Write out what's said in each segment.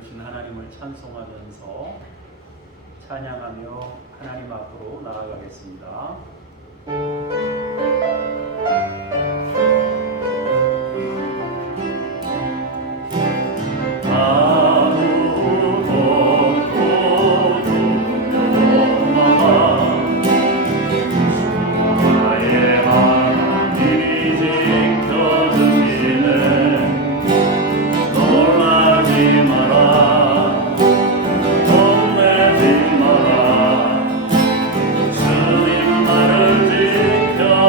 주신 하나님을 찬송하면서 찬양하며 하나님 앞으로 나아가겠습니다. 주님 나를 지켜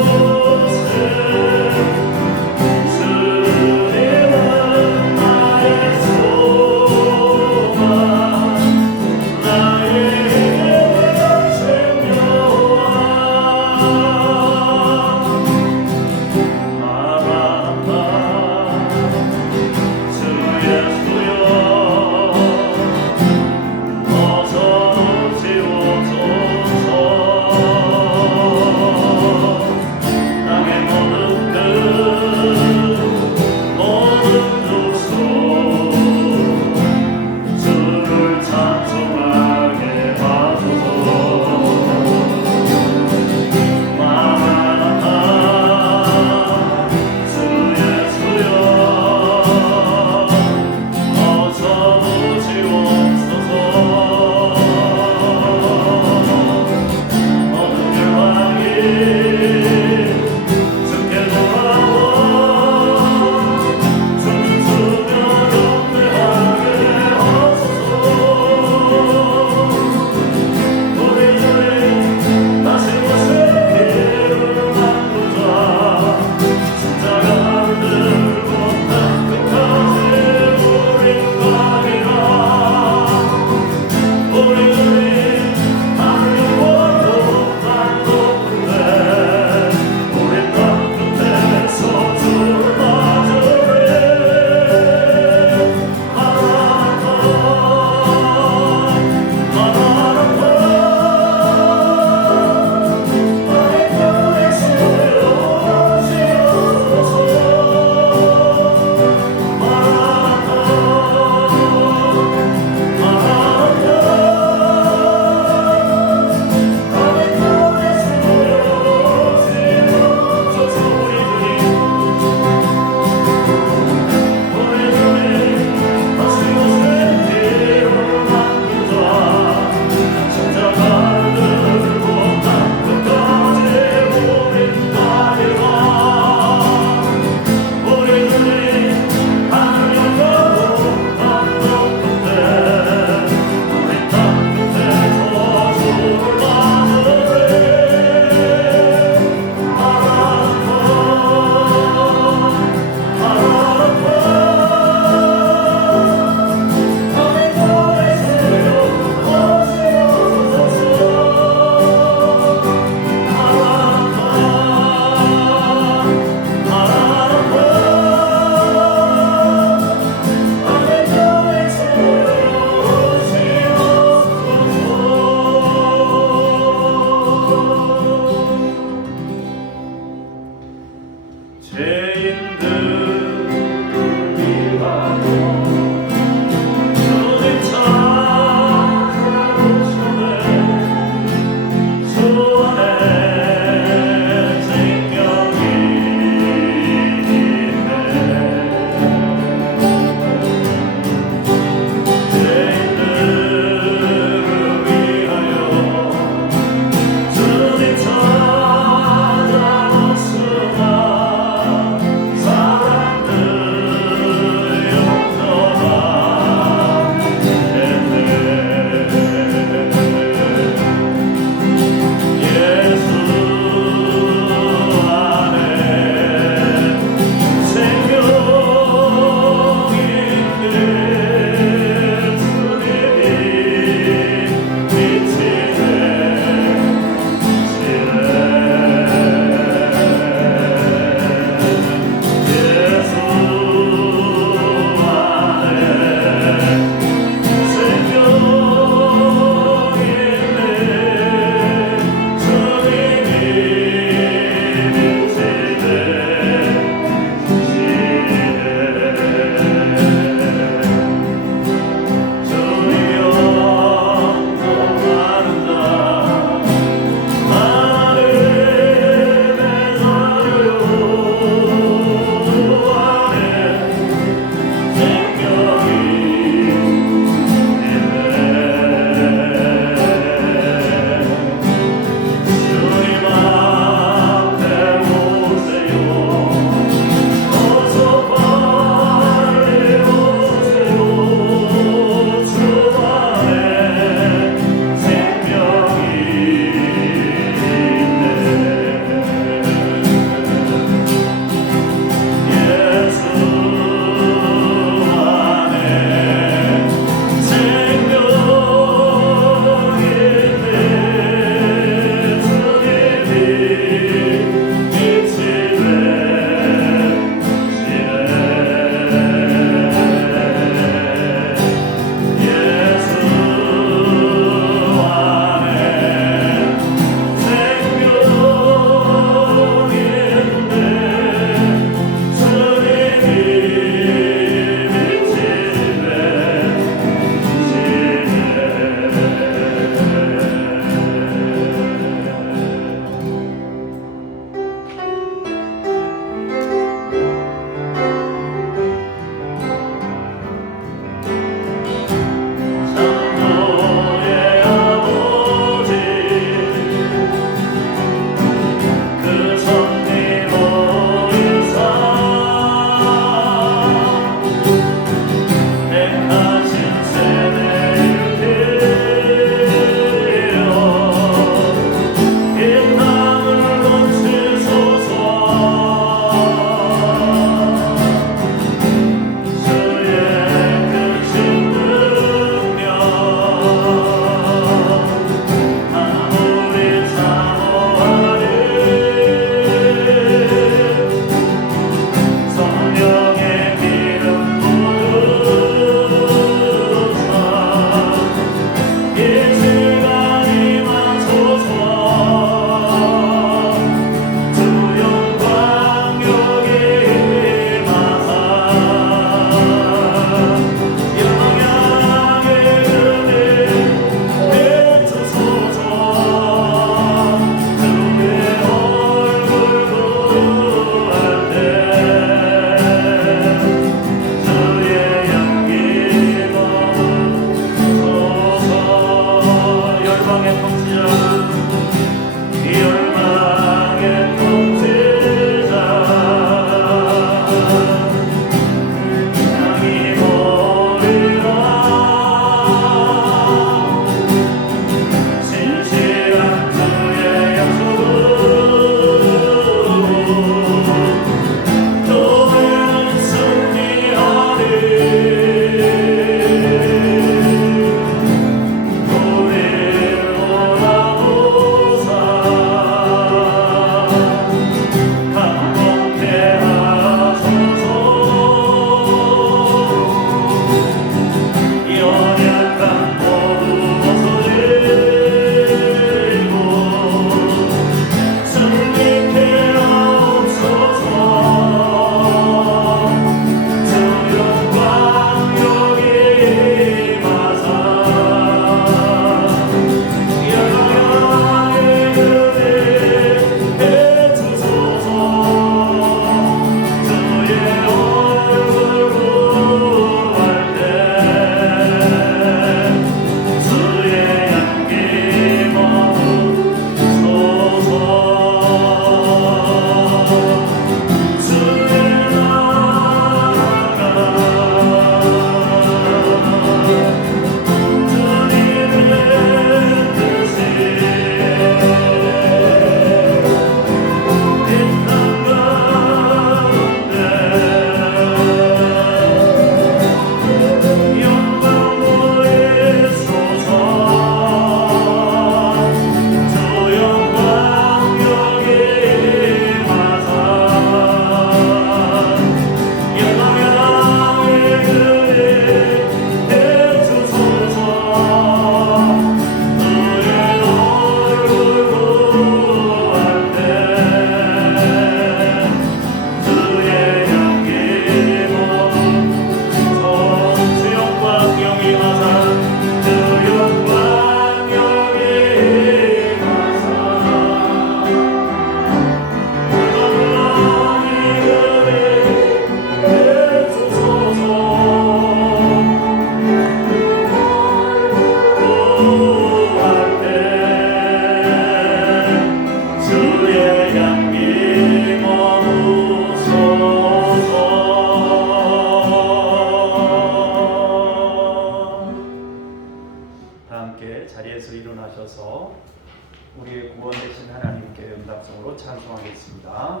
우리의 구원 되신 하나님께 응답성으로 찬송하겠습니다.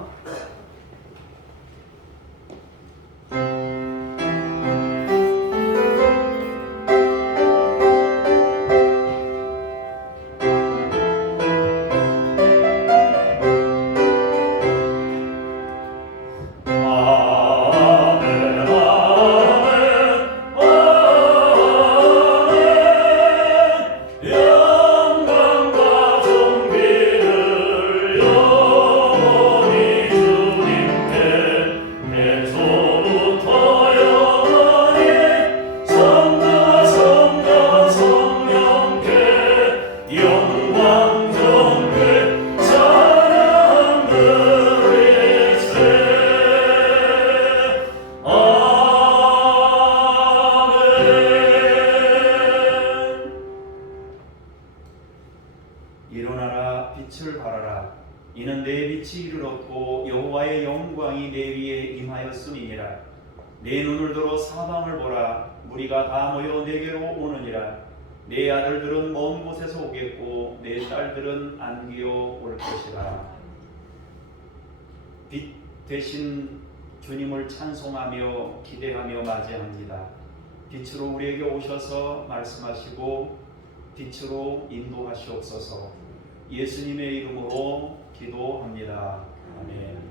일어나라 빛을 발하라 이는 내 빛이 이를 얻고 여호와의 영광이 내 위에 임하였음이니라. 내 눈을 들어 사방을 보라 무리가 다 모여 내게로 오느니라. 내 아들들은 먼 곳에서 오겠고 내 딸들은 안기어 올 것이라. 빛 되신 주님을 찬송하며 기대하며 맞이합니다. 빛으로 우리에게 오셔서 말씀하시고 빛으로 인도하시옵소서. 예수님의 이름으로 기도합니다. 아멘.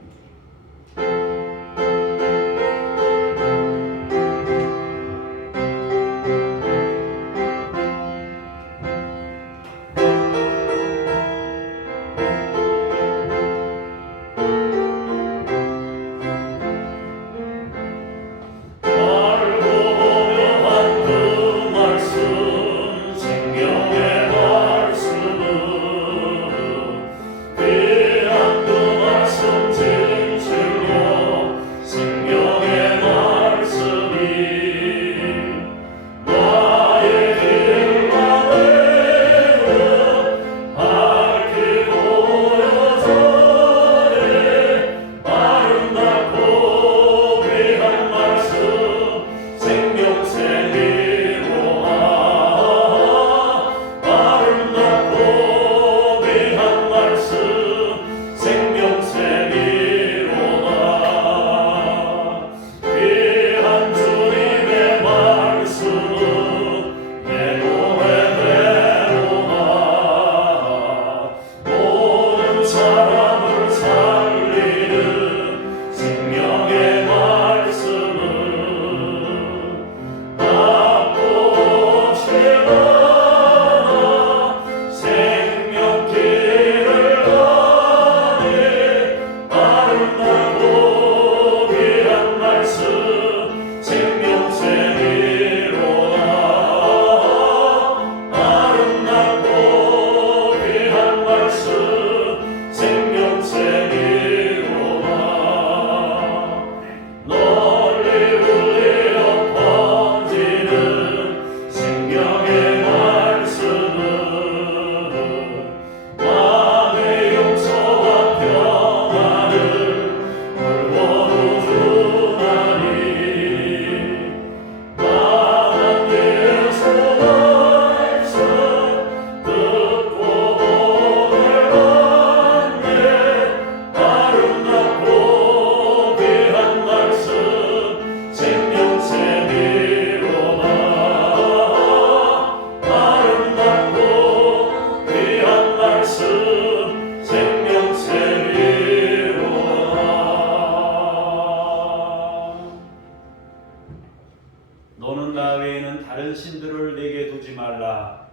너는 나 외에는 다른 신들을 내게 두지 말라.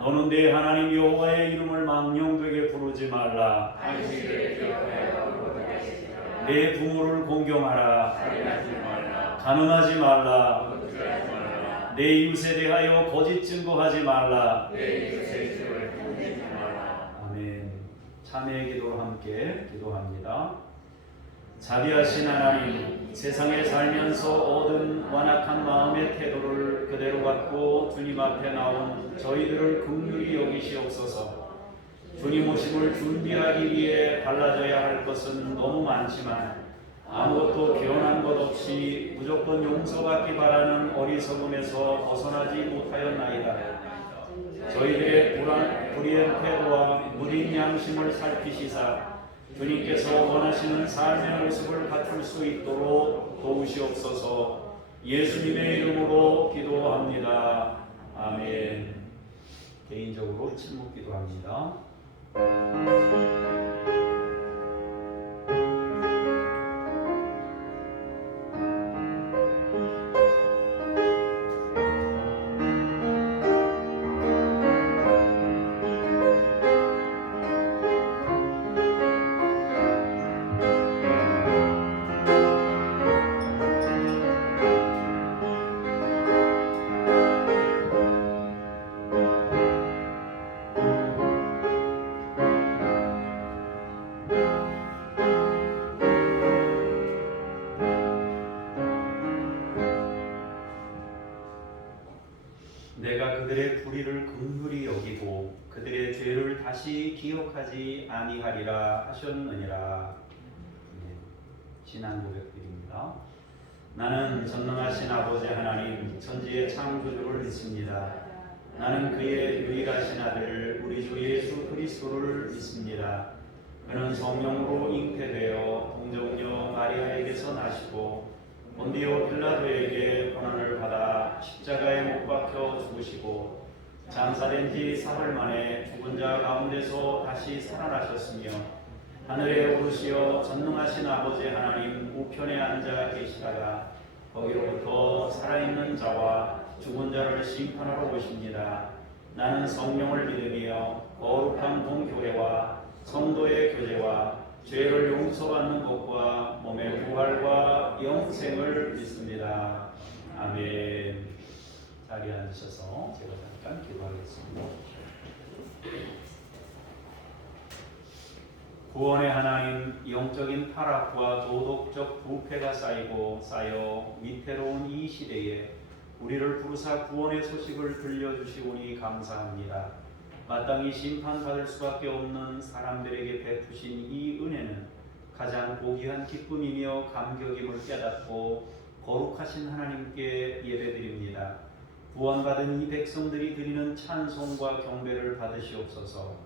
너는 내 하나님 여호와의 이름을 망령되게 부르지 말라. 내 부모를 공경하라. 가늠하지 말라. 내 이웃에 대하여 거짓 증거하지 말라. 아멘. 참회의 기도로 함께 기도합니다. 자비하신 하나님, 세상에 살면서 얻은 완악한 마음의 태도를 그대로 갖고 주님 앞에 나온 저희들을 긍휼히 여기시옵소서. 주님 오심을 준비하기 위해 발라져야 할 것은 너무 많지만 아무것도 변한 것 없이 무조건 용서받기 바라는 어리석음에서 벗어나지 못하였나이다. 저희들의 불의한 태도와 무딘 양심을 살피시사 주님께서 원하시는 삶의 모습을 갖출 수 있도록 도우시옵소서. 예수님의 이름으로 기도합니다. 아멘. 개인적으로 침묵 기도합니다. 내가 그들의 불의를 긍휼히 여기고 그들의 죄를 다시 기억하지 아니하리라 하셨느니라. 지난 고백드립니다. 나는 전능하신 아버지 하나님 천지의 창조주를 믿습니다. 나는 그의 유일하신 아들 우리 주 예수 그리스도를 믿습니다. 그는 성령으로 잉태되어 동정녀 마리아에게서 나시고 본디오 빌라도에게 고난을 받아 십자가에 못 박혀 죽으시고 장사된 지 사흘 만에 죽은 자 가운데서 다시 살아나셨으며 하늘에 오르시어 전능하신 아버지 하나님 우편에 앉아 계시다가 거기로부터 살아있는 자와 죽은 자를 심판하러 오십니다. 나는 성령을 믿으며 거룩한 본교회와 성도의 교제와 죄를 용서받는 것과 몸의 부활과 영생을 믿습니다. 아멘. 자리에 앉으셔서 제가 잠깐 기도하겠습니다. 구원의 하나님, 영적인 타락과 도덕적 부패가 쌓여 위태로운 이 시대에 우리를 부르사 구원의 소식을 들려주시오니 감사합니다. 마땅히 심판받을 수밖에 없는 사람들에게 베푸신 이 은혜는 가장 고귀한 기쁨이며 감격임을 깨닫고 거룩하신 하나님께 예배드립니다. 구원받은 이 백성들이 드리는 찬송과 경배를 받으시옵소서.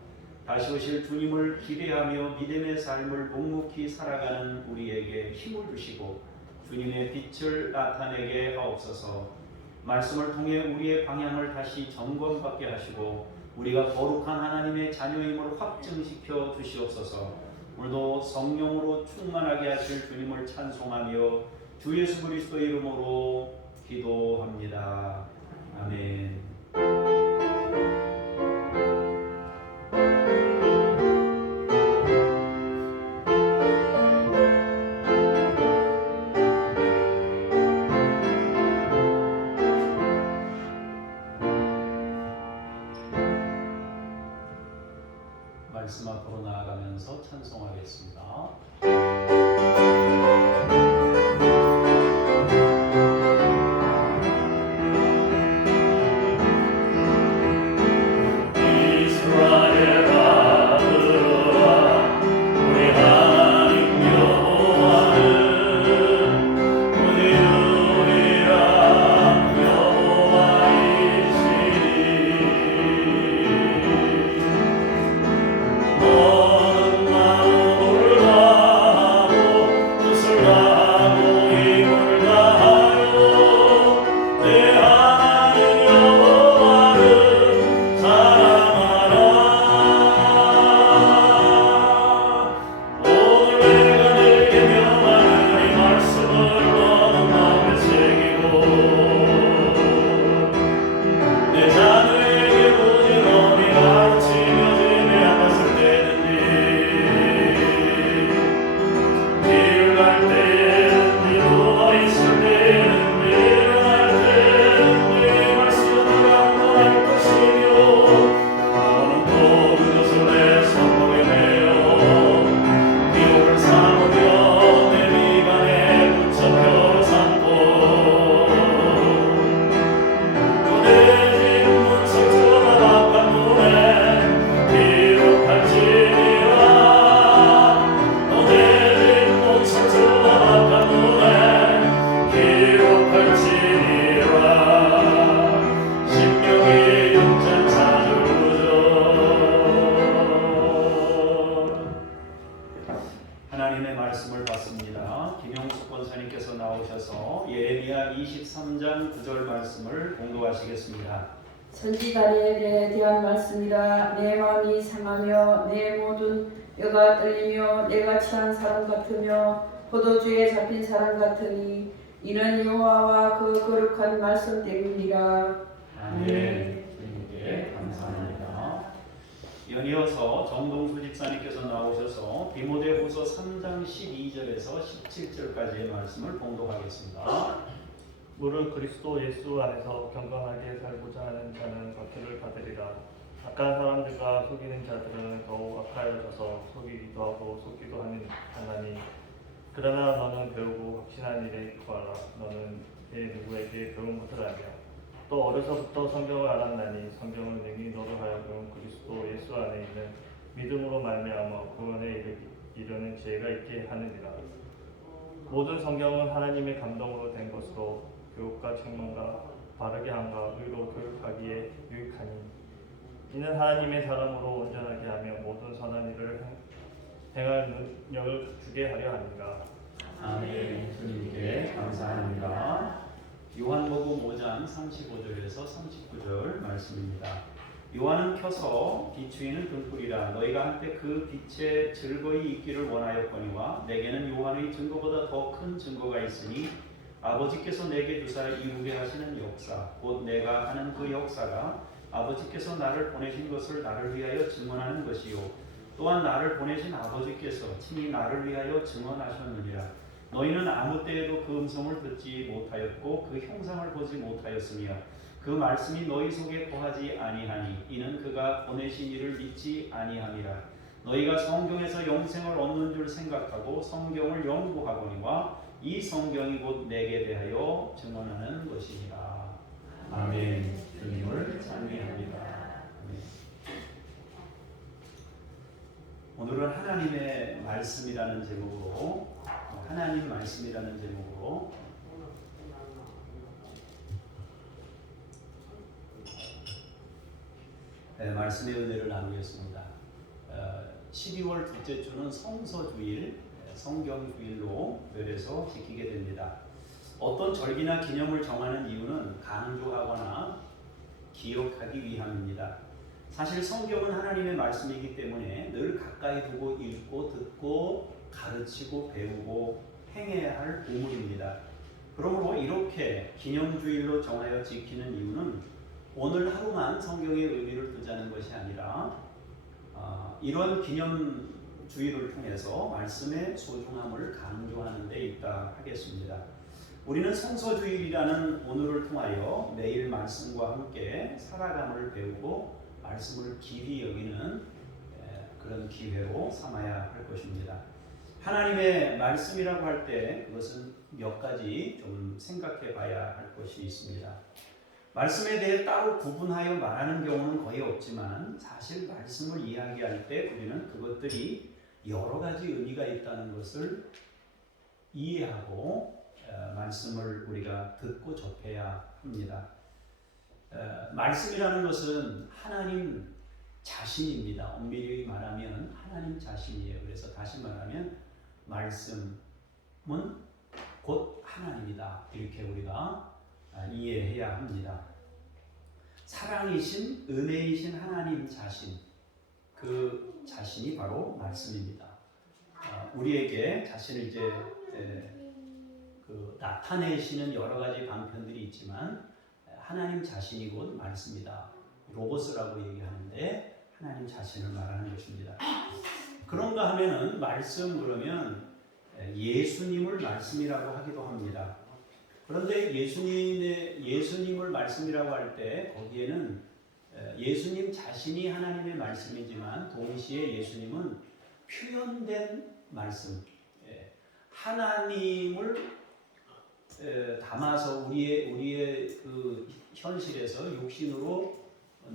다시 오실 주님을 기대하며 믿음의 삶을 묵묵히 살아가는 우리에게 힘을 주시고 주님의 빛을 나타내게 하옵소서. 말씀을 통해 우리의 방향을 다시 점검받게 하시고 우리가 거룩한 하나님의 자녀임을 확증시켜 주시옵소서. 오늘도 성령으로 충만하게 하실 주님을 찬송하며 주 예수 그리스도의 이름으로 기도합니다. 아멘. 말씀 앞으로 나아가면서 찬송하겠습니다. 너는 나를 몰라 23장 9절 말씀을 공독하시겠습니다. 선지 다니엘에 대한 말씀이라. 내 마음이 상하며 내 모든 뼈가 떨리며 내가 취한 사람 같으며 포도주에 잡힌 사람 같으니 이는 여호와와 그 거룩한 말씀 때문이라. 아멘. 주님께 감사합니다. 연이어서 정동수 집사님께서 나오셔서 디모데후서 3장 12절에서 17절까지의 말씀을 봉독하겠습니다. 무릇 그리스도 예수 안에서 경건하게 살고자 하는 자는 박해를 받으리라. 악한 사람들과 속이는 자들은 더욱 악하여져서 속이기도 하고 속기도 하나니 그러나 너는 배우고 확신한 일에 구하라. 너는 내 누구에게 배운 것을 알며 또 어려서부터 성경을 알았나니 성경은 능히 너로 하여금 그리스도 예수 안에 있는 믿음으로 말미암아 구원에 이르는 지혜가 있게 하느니라. 모든 성경은 하나님의 감동으로 된 것으로 교육과 책망과 바르게 함과 의로 교육하기에 유익하니 이는 하나님의 사람으로 온전하게 하며 모든 선한 일을 행할 능력을 주게 하려 함이라. 아멘. 주님께 감사합니다. 요한복음 5장 35절에서 39절 말씀입니다. 요한은 켜서 비추이는 등불이라. 너희가 한때 그 빛에 즐거이 있기를 원하였거니와 내게는 요한의 증거보다 더 큰 증거가 있으니 아버지께서 내게 주사 이루게 하시는 역사 곧 내가 하는 그 역사가 아버지께서 나를 보내신 것을 나를 위하여 증언하는 것이요 또한 나를 보내신 아버지께서 친히 나를 위하여 증언하셨느니라. 너희는 아무 때에도 그 음성을 듣지 못하였고 그 형상을 보지 못하였으며 그 말씀이 너희 속에 거하지 아니하니 이는 그가 보내신 이를 믿지 아니함이라. 너희가 성경에서 영생을 얻는 줄 생각하고 성경을 연구하거니와 이 성경이 곧 내게 대하여 증언하는 것이니라. 아멘. 주님을 찬미합니다. 오늘은 하나님의 말씀이라는 제목으로 하나님 말씀이라는 제목으로 말씀의 은혜를 나누겠습니다. 12월 둘째 주는 성서주일, 성경주일로 멸해서 지키게 됩니다. 어떤 절기나 기념을 정하는 이유는 강조하거나 기억하기 위함입니다. 사실 성경은 하나님의 말씀이기 때문에 늘 가까이 두고 읽고 듣고 가르치고 배우고 행해야 할 보물입니다. 그러므로 이렇게 기념주일로 정하여 지키는 이유는 오늘 하루만 성경의 의미를 두자는 것이 아니라 이런 기념주일을 통해서 말씀의 소중함을 강조하는 데 있다 하겠습니다. 우리는 성서주일이라는 오늘을 통하여 매일 말씀과 함께 살아감을 배우고 말씀을 깊이 여기는 그런 기회로 삼아야 할 것입니다. 하나님의 말씀이라고 할 때 그것은 몇 가지 좀 생각해 봐야 할 것이 있습니다. 말씀에 대해 따로 구분하여 말하는 경우는 거의 없지만 사실 말씀을 이야기할 때 우리는 그것들이 여러 가지 의미가 있다는 것을 이해하고 말씀을 우리가 듣고 접해야 합니다. 말씀이라는 것은 하나님 자신입니다. 엄밀히 말하면 하나님 자신이에요. 그래서 다시 말하면 말씀은 곧 하나님이다. 이렇게 우리가 이해해야 합니다. 사랑이신 은혜이신 하나님 자신, 그 자신이 바로 말씀입니다. 우리에게 자신을 이제 나타내시는 여러 가지 방편들이 있지만 하나님 자신이 곧 말씀이다. 로고스라고 얘기하는데 하나님 자신을 말하는 것입니다. 그런가 하면은 말씀 그러면 예수님을 말씀이라고 하기도 합니다. 그런데 예수님을 말씀이라고 할 때 거기에는 예수님 자신이 하나님의 말씀이지만 동시에 예수님은 표현된 말씀, 하나님을 담아서 우리의 그 현실에서 육신으로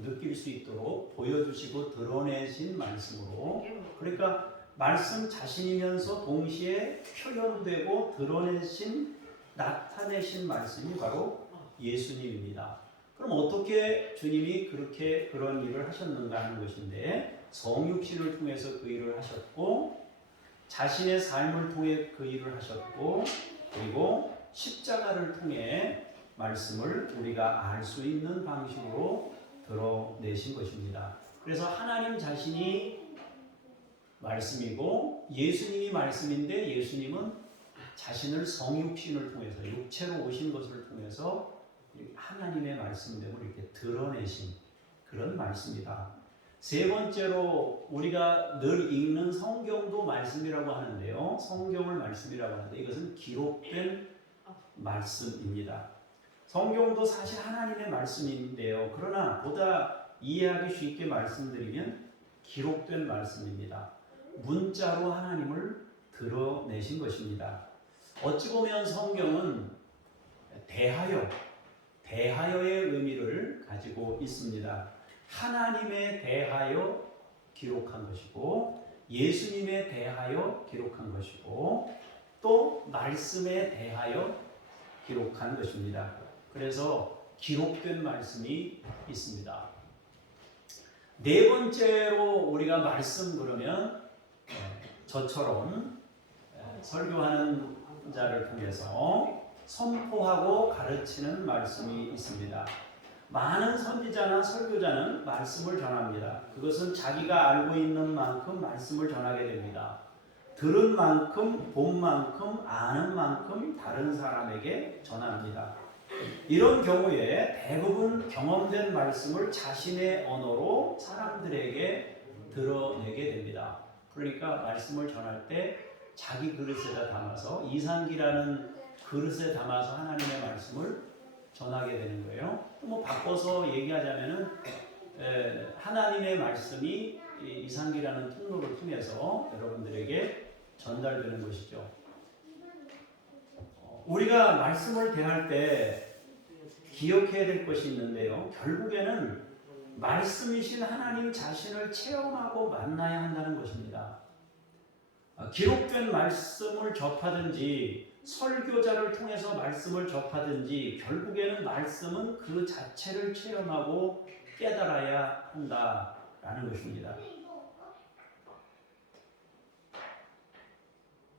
느낄 수 있도록 보여주시고 드러내신 말씀으로, 그러니까 말씀 자신이면서 동시에 표현되고 드러내신 나타내신 말씀이 바로 예수님입니다. 그럼 어떻게 주님이 그렇게 그런 일을 하셨는가 하는 것인데, 성육신을 통해서 그 일을 하셨고 자신의 삶을 통해 그 일을 하셨고 그리고 십자가를 통해 말씀을 우리가 알 수 있는 방식으로 드러내신 것입니다. 그래서 하나님 자신이 말씀이고 예수님이 말씀인데 예수님은 자신을 성육신을 통해서 육체로 오신 것을 통해서 하나님의 말씀됨을 이렇게 드러내신 그런 말씀이다. 세 번째로 우리가 늘 읽는 성경도 말씀이라고 하는데요. 성경을 말씀이라고 하는데 이것은 기록된 말씀입니다. 성경도 사실 하나님의 말씀인데요. 그러나 보다 이해하기 쉽게 말씀드리면 기록된 말씀입니다. 문자로 하나님을 드러내신 것입니다. 어찌 보면 성경은 대하여의 의미를 가지고 있습니다. 하나님에 대하여 기록한 것이고 예수님에 대하여 기록한 것이고 또 말씀에 대하여 기록한 것입니다. 그래서 기록된 말씀이 있습니다. 네 번째로 우리가 말씀 그러면 저처럼 설교하는 자를 통해서 선포하고 가르치는 말씀이 있습니다. 많은 선지자나 설교자는 말씀을 전합니다. 그것은 자기가 알고 있는 만큼 말씀을 전하게 됩니다. 들은 만큼, 본 만큼, 아는 만큼 다른 사람에게 전합니다. 이런 경우에 대부분 경험된 말씀을 자신의 언어로 사람들에게 드러내게 됩니다. 그러니까 말씀을 전할 때 자기 그릇에다 담아서 이상기라는 그릇에 담아서 하나님의 말씀을 전하게 되는 거예요. 뭐 바꿔서 얘기하자면은 하나님의 말씀이 이상기라는 통로를 통해서 여러분들에게 전달되는 것이죠. 우리가 말씀을 대할 때 기억해야 될 것이 있는데요. 결국에는 말씀이신 하나님 자신을 체험하고 만나야 한다는 것입니다. 기록된 말씀을 접하든지 설교자를 통해서 말씀을 접하든지 결국에는 말씀은 그 자체를 체험하고 깨달아야 한다라는 것입니다.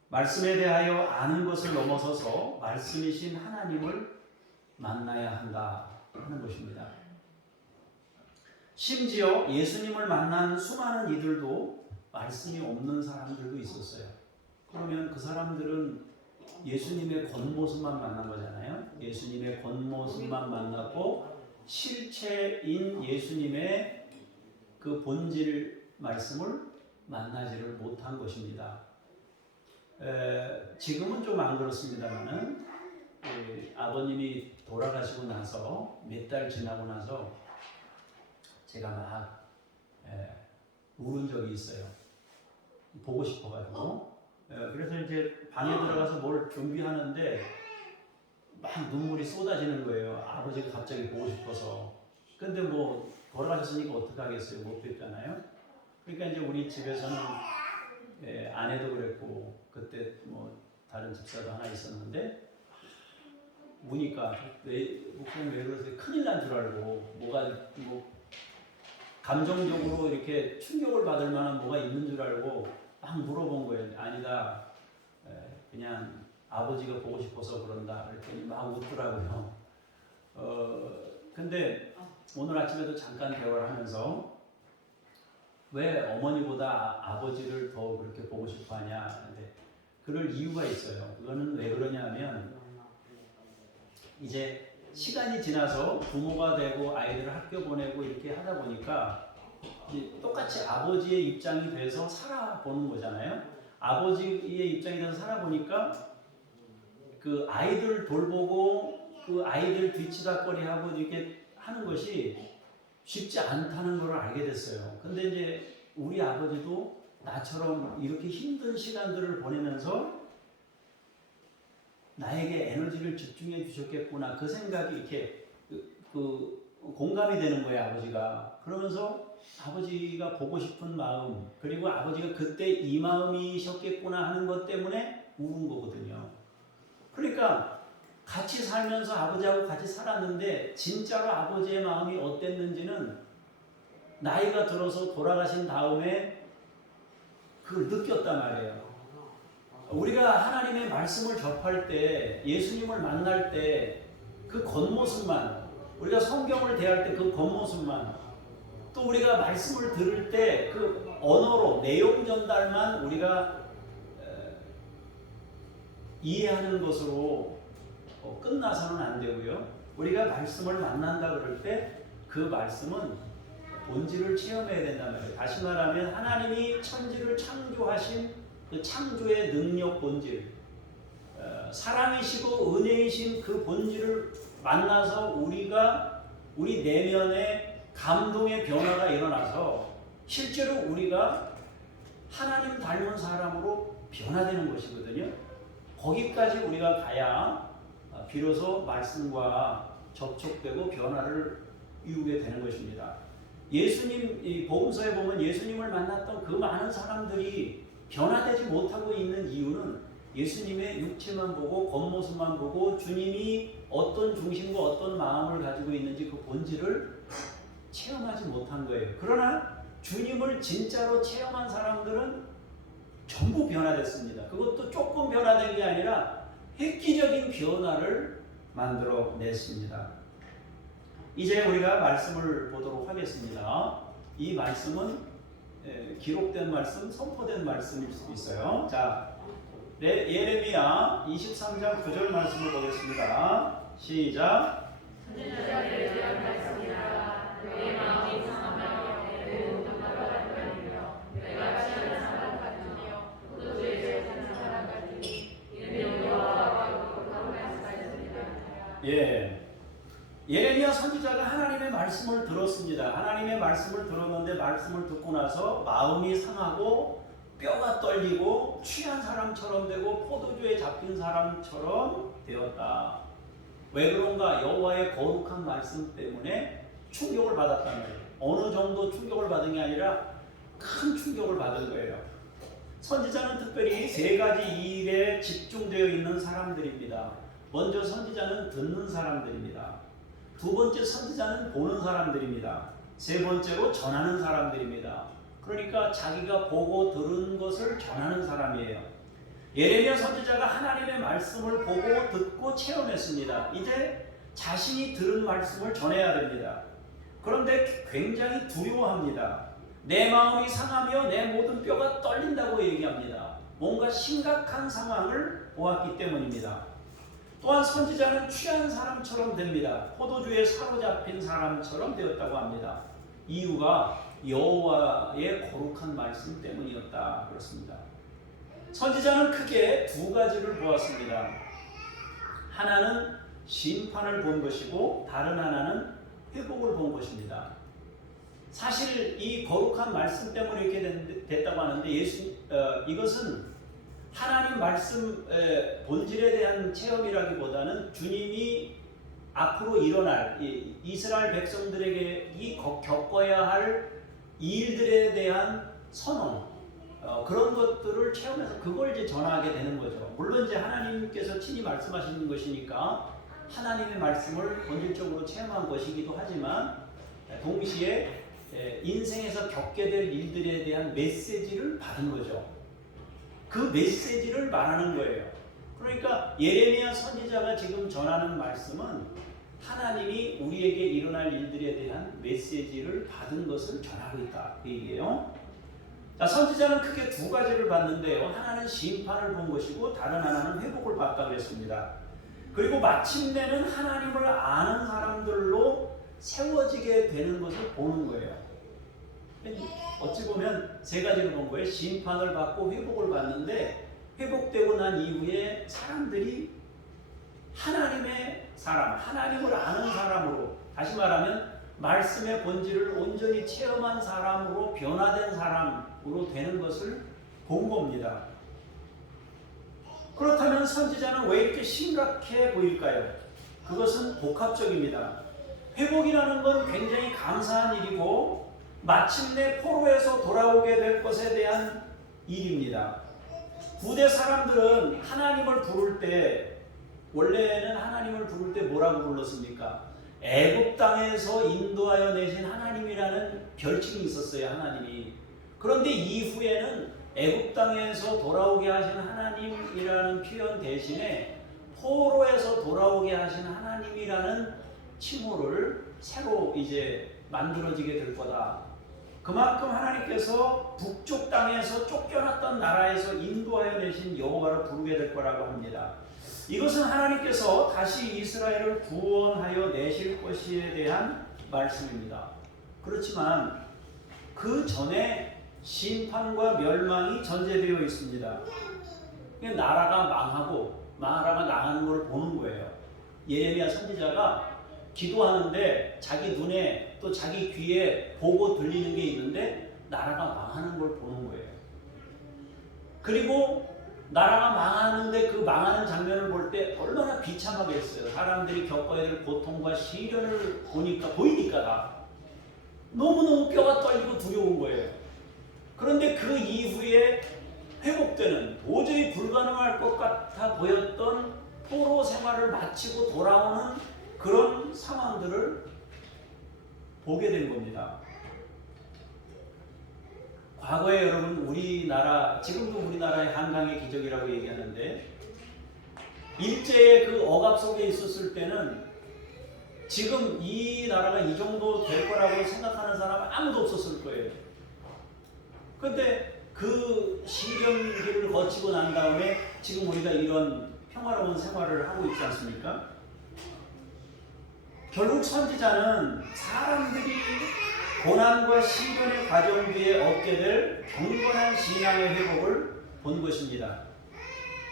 말씀에 대하여 아는 것을 넘어서서 말씀이신 하나님을 만나야 한다 하는 것입니다. 심지어 예수님을 만난 수많은 이들도 말씀이 없는 사람들도 있었어요. 그러면 그 사람들은 예수님의 겉모습만 만난 거잖아요. 예수님의 겉모습만 만났고 실체인 예수님의 그 본질 말씀을 만나지를 못한 것입니다. 지금은 좀 안 그렇습니다만은 아버님이 돌아가시고 나서 몇 달 지나고 나서 제가 막 울은 적이 있어요. 보고 싶어가지고. 그래서 이제 방에 들어가서 뭘 준비하는데 막 눈물이 쏟아지는 거예요. 아버지가 갑자기 보고 싶어서. 근데 뭐 돌아가셨으니까 어떡하겠어요. 못 뵀잖아요. 그러니까 이제 우리 집에서는 아내도 그랬고 그때 뭐 다른 집사도 하나 있었는데 우니까 왜 그러세요? 큰일 난 줄 알고 뭐가 뭐 감정적으로 이렇게 충격을 받을 만한 뭐가 있는 줄 알고 막 물어본 거예요. 아니다. 그냥 아버지가 보고 싶어서 그런다. 그랬더니 막 웃더라고요. 근데 오늘 아침에도 잠깐 대화를 하면서 왜 어머니보다 아버지를 더 그렇게 보고 싶어 하냐. 근데 그럴 이유가 있어요. 그거는 왜 그러냐면 이제 시간이 지나서 부모가 되고 아이들을 학교 보내고 이렇게 하다 보니까 이제 똑같이 아버지의 입장이 돼서 살아보는 거잖아요. 아버지의 입장이 돼서 살아보니까 그 아이들 돌보고 그 아이들 뒤치다거리하고 이렇게 하는 것이 쉽지 않다는 걸 알게 됐어요. 근데 이제 우리 아버지도 나처럼 이렇게 힘든 시간들을 보내면서 나에게 에너지를 집중해 주셨겠구나. 그 생각이 이렇게 공감이 되는 거예요, 아버지가. 그러면서 아버지가 보고 싶은 마음, 그리고 아버지가 그때 이 마음이셨겠구나 하는 것 때문에 우는 거거든요. 그러니까 같이 살면서 아버지하고 같이 살았는데 진짜로 아버지의 마음이 어땠는지는 나이가 들어서 돌아가신 다음에 그걸 느꼈단 말이에요. 우리가 하나님의 말씀을 접할 때, 예수님을 만날 때 그 그 겉모습만, 우리가 성경을 대할 때 그 겉모습만, 또 우리가 말씀을 들을 때 그 언어로 내용 전달만 우리가 이해하는 것으로 끝나서는 안 되고요. 우리가 말씀을 만난다 그럴 때 그 말씀은 본질을 체험해야 된단 말이에요. 다시 말하면 하나님이 천지를 창조하신 그 창조의 능력 본질, 사랑이시고 은혜이신 그 본질을 만나서 우리 내면에 감동의 변화가 일어나서 실제로 우리가 하나님 닮은 사람으로 변화되는 것이거든요. 거기까지 우리가 가야 비로소 말씀과 접촉되고 변화를 이루게 되는 것입니다. 예수님, 이 복음서에 보면 예수님을 만났던 그 많은 사람들이 변화되지 못하고 있는 이유는 예수님의 육체만 보고 겉모습만 보고 주님이 어떤 중심과 어떤 마음을 가지고 있는지 그 본질을 체험하지 못한 거예요. 그러나 주님을 진짜로 체험한 사람들은 전부 변화됐습니다. 그것도 조금 변화된 게 아니라 획기적인 변화를 만들어냈습니다. 이제 우리가 말씀을 보도록 하겠습니다. 이 말씀은 기록된 말씀, 선포된 말씀일 수도 있어요. 자, 예레미야 23장 9절 말씀을 보겠습니다. 시작. 예. 예레미야 선지자가 하나님의 말씀을 들었습니다. 하나님의 말씀을 들었는데 말씀을 듣고 나서 마음이 상하고 뼈가 떨리고 취한 사람처럼 되고 포도주에 잡힌 사람처럼 되었다. 왜 그런가? 여호와의 거룩한 말씀 때문에 충격을 받았단 말이에요. 어느 정도 충격을 받은 게 아니라 큰 충격을 받은 거예요. 선지자는 특별히 세 가지 일에 집중되어 있는 사람들입니다. 먼저 선지자는 듣는 사람들입니다. 두 번째 선지자는 보는 사람들입니다. 세 번째로 전하는 사람들입니다. 그러니까 자기가 보고 들은 것을 전하는 사람이에요. 예레미야 선지자가 하나님의 말씀을 보고 듣고 체험했습니다. 이제 자신이 들은 말씀을 전해야 됩니다. 그런데 굉장히 두려워합니다. 내 마음이 상하며 내 모든 뼈가 떨린다고 얘기합니다. 뭔가 심각한 상황을 보았기 때문입니다. 또한 선지자는 취한 사람처럼 됩니다. 포도주에 사로잡힌 사람처럼 되었다고 합니다. 이유가 여호와의 거룩한 말씀 때문이었다 그렇습니다. 선지자는 크게 두 가지를 보았습니다. 하나는 심판을 본 것이고 다른 하나는 회복을 본 것입니다. 사실 이 거룩한 말씀 때문에 이렇게 됐다고 하는데 이것은 하나님 말씀 본질에 대한 체험이라기보다는 주님이 앞으로 일어날 이스라엘 백성들에게 겪어야 할 일들에 대한 선언, 그런 것들을 체험해서 그걸 이제 전하게 되는 거죠. 물론 이제 하나님께서 친히 말씀하시는 것이니까 하나님의 말씀을 본질적으로 체험한 것이기도 하지만 동시에 인생에서 겪게 될 일들에 대한 메시지를 받은 거죠. 그 메시지를 말하는 거예요. 그러니까 예레미야 선지자가 지금 전하는 말씀은 하나님이 우리에게 일어날 일들에 대한 메시지를 받은 것을 전하고 있다 그 얘기예요. 자, 선지자는 크게 두 가지를 봤는데요. 하나는 심판을 본 것이고 다른 하나는 회복을 봤다고 했습니다. 그리고 마침내는 하나님을 아는 사람들로 세워지게 되는 것을 보는 거예요. 어찌 보면 세 가지를 본 거예요. 심판을 받고 회복을 받는데 회복되고 난 이후에 사람들이 하나님의 사람, 하나님을 아는 사람으로, 다시 말하면 말씀의 본질을 온전히 체험한 사람으로 변화된 사람으로 되는 것을 본 겁니다. 그렇다면 선지자는 왜 이렇게 심각해 보일까요? 그것은 복합적입니다. 회복이라는 건 굉장히 감사한 일이고 마침내 포로에서 돌아오게 될 것에 대한 일입니다. 구대 사람들은 하나님을 부를 때, 원래는 하나님을 부를 때 뭐라고 불렀습니까? 애굽 땅에서 인도하여 내신 하나님이라는 별칭이 있었어요. 하나님이. 그런데 이후에는 애굽 땅에서 돌아오게 하신 하나님이라는 표현 대신에 포로에서 돌아오게 하신 하나님이라는 칭호를 새로 이제 만들어지게 될 거다. 그만큼 하나님께서 북쪽 땅에서 쫓겨났던 나라에서 인도하여 내신 여호와를 부르게 될 거라고 합니다. 이것은 하나님께서 다시 이스라엘을 구원하여 내실 것에 대한 말씀입니다. 그렇지만 그 전에 심판과 멸망이 전제되어 있습니다. 나라가 망하고 나라가 나가는 걸 보는 거예요. 예레미야 선지자가 기도하는데 자기 눈에 또 자기 귀에 보고 들리는 게 있는데 나라가 망하는 걸 보는 거예요. 그리고 나라가 망하는데 그 망하는 장면을 볼 때 얼마나 비참하겠어요. 사람들이 겪어야 될 고통과 시련을 보이니까 다 너무너무 뼈가 떨리고 두려운 거예요. 그런데 그 이후에 회복되는 도저히 불가능할 것 같아 보였던 포로 생활을 마치고 돌아오는 그런 상황들을 보게 된 겁니다. 과거에 여러분 우리나라, 지금도 우리나라의 한강의 기적이라고 얘기하는데 일제의 그 억압 속에 있었을 때는 지금 이 나라가 이 정도 될 거라고 생각하는 사람은 아무도 없었을 거예요. 그런데 그 시련기를 거치고 난 다음에 지금 우리가 이런 평화로운 생활을 하고 있지 않습니까? 결국 선지자는 사람들이 고난과 시련의 과정 뒤에 얻게 될 경건한 신앙의 회복을 본 것입니다.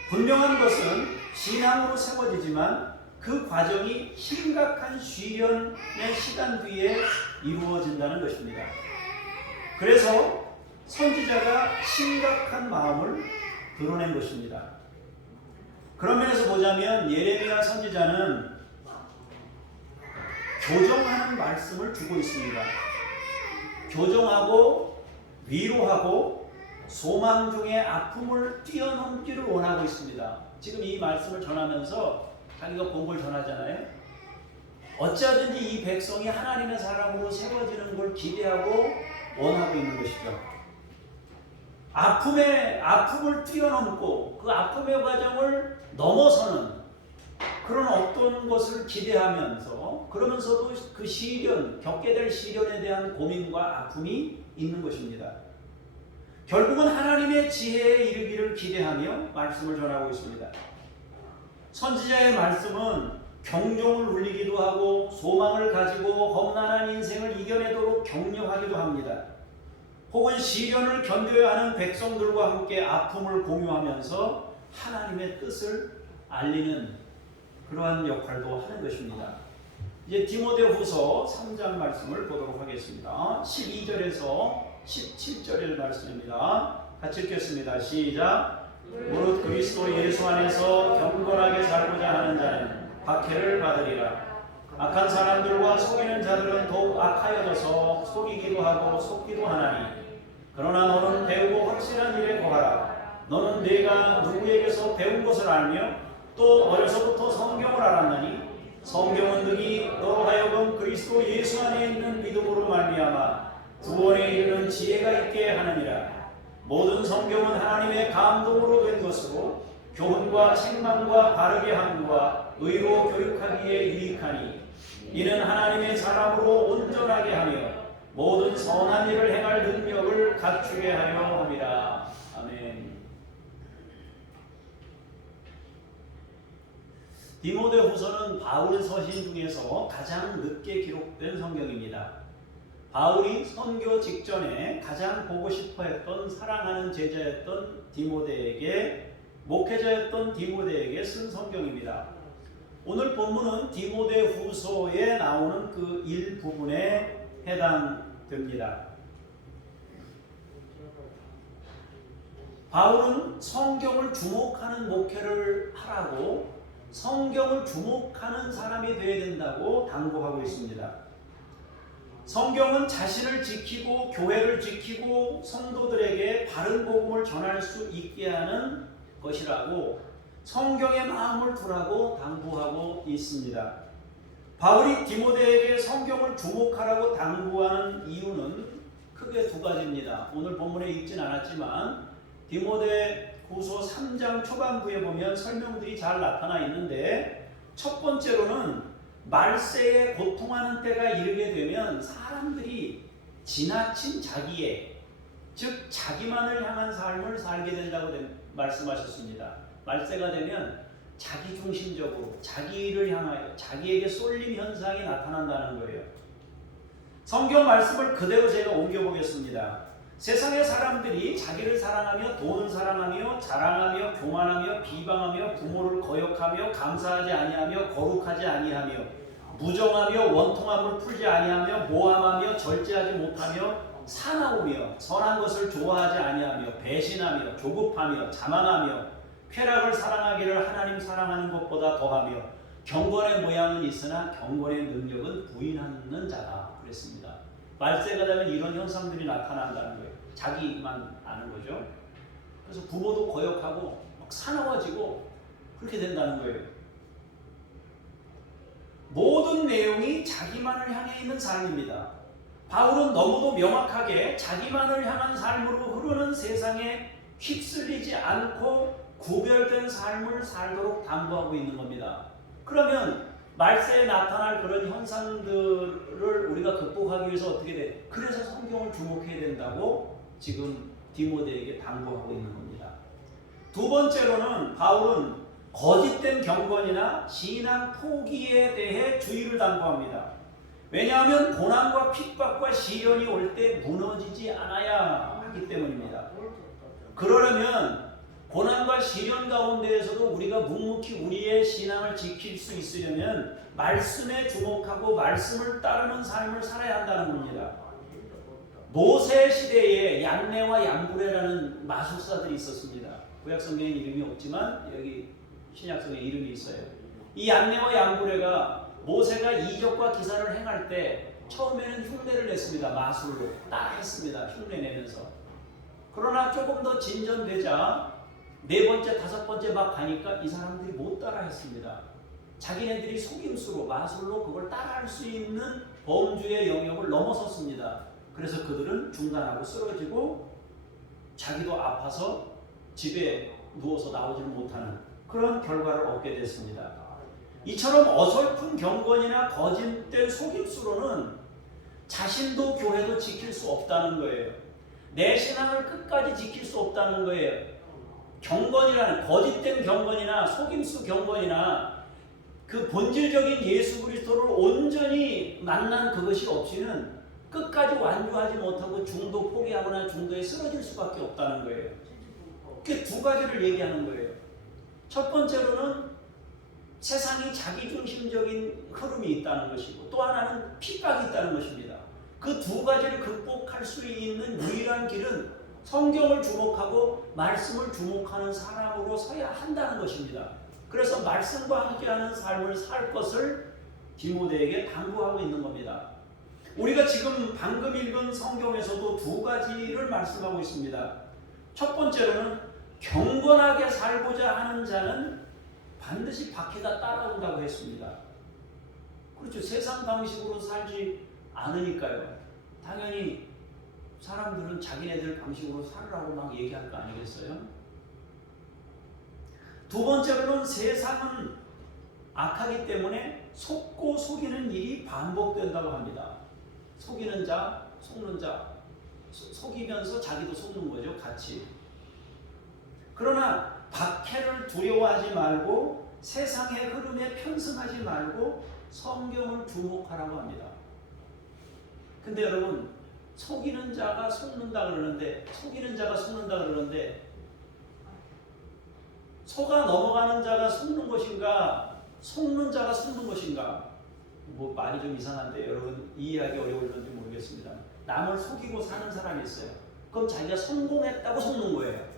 분명한 것은 신앙으로 세워지지만 그 과정이 심각한 시련의 시간 뒤에 이루어진다는 것입니다. 그래서 선지자가 심각한 마음을 드러낸 것입니다. 그런 면에서 보자면 예레미야 선지자는 교정하는 말씀을 주고 있습니다. 교정하고 위로하고 소망 중에 아픔을 뛰어넘기를 원하고 있습니다. 지금 이 말씀을 전하면서 자기가 본 걸 전하잖아요. 어찌하든지 이 백성이 하나님의 사람으로 세워지는 걸 기대하고 원하고 있는 것이죠. 아픔을 뛰어넘고 그 아픔의 과정을 넘어서는 그런 어떤 것을 기대하면서 그러면서도 그 시련, 겪게 될 시련에 대한 고민과 아픔이 있는 것입니다. 결국은 하나님의 지혜에 이르기를 기대하며 말씀을 전하고 있습니다. 선지자의 말씀은 경종을 울리기도 하고 소망을 가지고 험난한 인생을 이겨내도록 격려하기도 합니다. 혹은 시련을 견뎌야 하는 백성들과 함께 아픔을 공유하면서 하나님의 뜻을 알리는 그러한 역할도 하는 것입니다. 이제 디모데후서 3장 말씀을 보도록 하겠습니다. 12절에서 17절의 말씀입니다. 같이 읽겠습니다. 시작. 무릇 그리스도 예수 안에서 경건하게 살고자 하는 자는 박해를 받으리라. 악한 사람들과 속이는 자들은 더욱 악하여져서 속이기도 하고 속기도 하나니 그러나 너는 배우고 확실한 일에 거하라. 너는 네가 누구에게서 배운 것을 알며 또 어려서부터 성경을 알았나니 성경은 능히 너로 하여금 그리스도 예수 안에 있는 믿음으로 말미암아 구원에 이르는 지혜가 있게 하느니라. 모든 성경은 하나님의 감동으로 된 것으로 교훈과 책망과 바르게 함과 의로 교육하기에 유익하니 이는 하나님의 사람으로 온전하게 하며 모든 선한 일을 행할 능력을 갖추게 하려 함이라. 아멘. 디모데후서는 바울의 서신 중에서 가장 늦게 기록된 성경입니다. 바울이 선교 직전에 가장 보고 싶어 했던 사랑하는 제자였던 디모데에게, 목회자였던 디모데에게 쓴 성경입니다. 오늘 본문은 디모데후서에 나오는 그 일부분에 해당됩니다. 바울은 성경을 주목하는 목회를 하라고 성경을 주목하는 사람이 되어야 된다고 당부하고 있습니다. 성경은 자신을 지키고 교회를 지키고 성도들에게 바른 복음을 전할 수 있게 하는 것이라고 성경의 마음을 두라고 당부하고 있습니다. 바울이 디모데에게 성경을 주목하라고 당부하는 이유는 크게 두 가지입니다. 오늘 본문에 읽진 않았지만 디모데 후서 3장 초반부에 보면 설명들이 잘 나타나 있는데, 첫 번째로는 말세에 고통하는 때가 이르게 되면 사람들이 지나친 자기애, 즉 자기만을 향한 삶을 살게 된다고 말씀하셨습니다. 말세가 되면 자기중심적으로 자기를 향하여 자기에게 쏠림 현상이 나타난다는 거예요. 성경 말씀을 그대로 제가 옮겨보겠습니다. 세상의 사람들이 자기를 사랑하며 돈을 사랑하며 자랑하며 교만하며 비방하며 부모를 거역하며 감사하지 아니하며 거룩하지 아니하며 무정하며 원통함을 풀지 아니하며 모함하며 절제하지 못하며 사나우며 선한 것을 좋아하지 아니하며 배신하며 조급하며 자만하며 쾌락을 사랑하기를 하나님 사랑하는 것보다 더하며 경건의 모양은 있으나 경건의 능력은 부인하는 자다 그랬습니다. 말세가 되면 이런 현상들이 나타난다는 거예요. 자기만 아는 거죠. 그래서 부모도 거역하고 막 사나워지고 그렇게 된다는 거예요. 모든 내용이 자기만을 향해 있는 삶입니다. 바울은 너무도 명확하게 자기만을 향한 삶으로 흐르는 세상에 휩쓸리지 않고 구별된 삶을 살도록 당부하고 있는 겁니다. 그러면 말세에 나타날 그런 현상들을 우리가 극복하기 위해서 어떻게 돼? 그래서 성경을 주목해야 된다고 지금 디모데에게 당부하고 있는 겁니다. 두 번째로는 바울은 거짓된 경건이나 신앙 포기에 대해 주의를 당부합니다. 왜냐하면 고난과 핍박과 시련이 올 때 무너지지 않아야 하기 때문입니다. 그러려면 고난과 시련 가운데에서도 우리가 묵묵히 우리의 신앙을 지킬 수 있으려면 말씀에 주목하고 말씀을 따르는 삶을 살아야 한다는 겁니다. 모세 시대에 얀네와 얌브레라는 마술사들이 있었습니다. 구약성경에 이름이 없지만 여기 신약성에 이름이 있어요. 이 얀네와 얌브레가 모세가 이적과 기사를 행할 때 처음에는 흉내를 냈습니다. 마술로 따라했습니다. 흉내 내면서. 그러나 조금 더 진전되자 네 번째, 다섯 번째 막 가니까 이 사람들이 못 따라했습니다. 자기네들이 속임수로 마술로 그걸 따라할 수 있는 범주의 영역을 넘어섰습니다. 그래서 그들은 중단하고 쓰러지고 자기도 아파서 집에 누워서 나오지를 못하는 그런 결과를 얻게 됐습니다. 이처럼 어설픈 경건이나 거짓된 속임수로는 자신도 교회도 지킬 수 없다는 거예요. 내 신앙을 끝까지 지킬 수 없다는 거예요. 경건이라는 거짓된 경건이나 속임수 경건이나 그 본질적인 예수 그리스도를 온전히 만난 그것이 없이는 끝까지 완주하지 못하고 중도 포기하거나 중도에 쓰러질 수밖에 없다는 거예요. 그 두 가지를 얘기하는 거예요. 첫 번째로는 세상이 자기중심적인 흐름이 있다는 것이고 또 하나는 핍박이 있다는 것입니다. 그 두 가지를 극복할 수 있는 유일한 길은 성경을 주목하고 말씀을 주목하는 사람으로 서야 한다는 것입니다. 그래서 말씀과 함께하는 삶을 살 것을 디모데에게 당부하고 있는 겁니다. 우리가 지금 방금 읽은 성경에서도 두 가지를 말씀하고 있습니다. 첫 번째로는 경건하게 살고자 하는 자는 반드시 박해가 따라온다고 했습니다. 그렇죠. 세상 방식으로 살지 않으니까요. 당연히 사람들은 자기네들 방식으로 살으라고 막 얘기할 거 아니겠어요? 두 번째로는 세상은 악하기 때문에 속고 속이는 일이 반복된다고 합니다. 속이는 자, 속는 자, 속이면서 자기도 속는 거죠, 같이. 그러나 박해를 두려워하지 말고 세상의 흐름에 편승하지 말고 성경을 주목하라고 합니다. 근데 여러분, 속이는 자가 속는다 그러는데 속아 넘어가는 자가 속는 것인가 속는 자가 속는 것인가, 뭐 말이 좀 이상한데 여러분 이해하기 어려울는지 모르겠습니다. 남을 속이고 사는 사람이 있어요. 그럼 자기가 성공했다고 속는 거예요.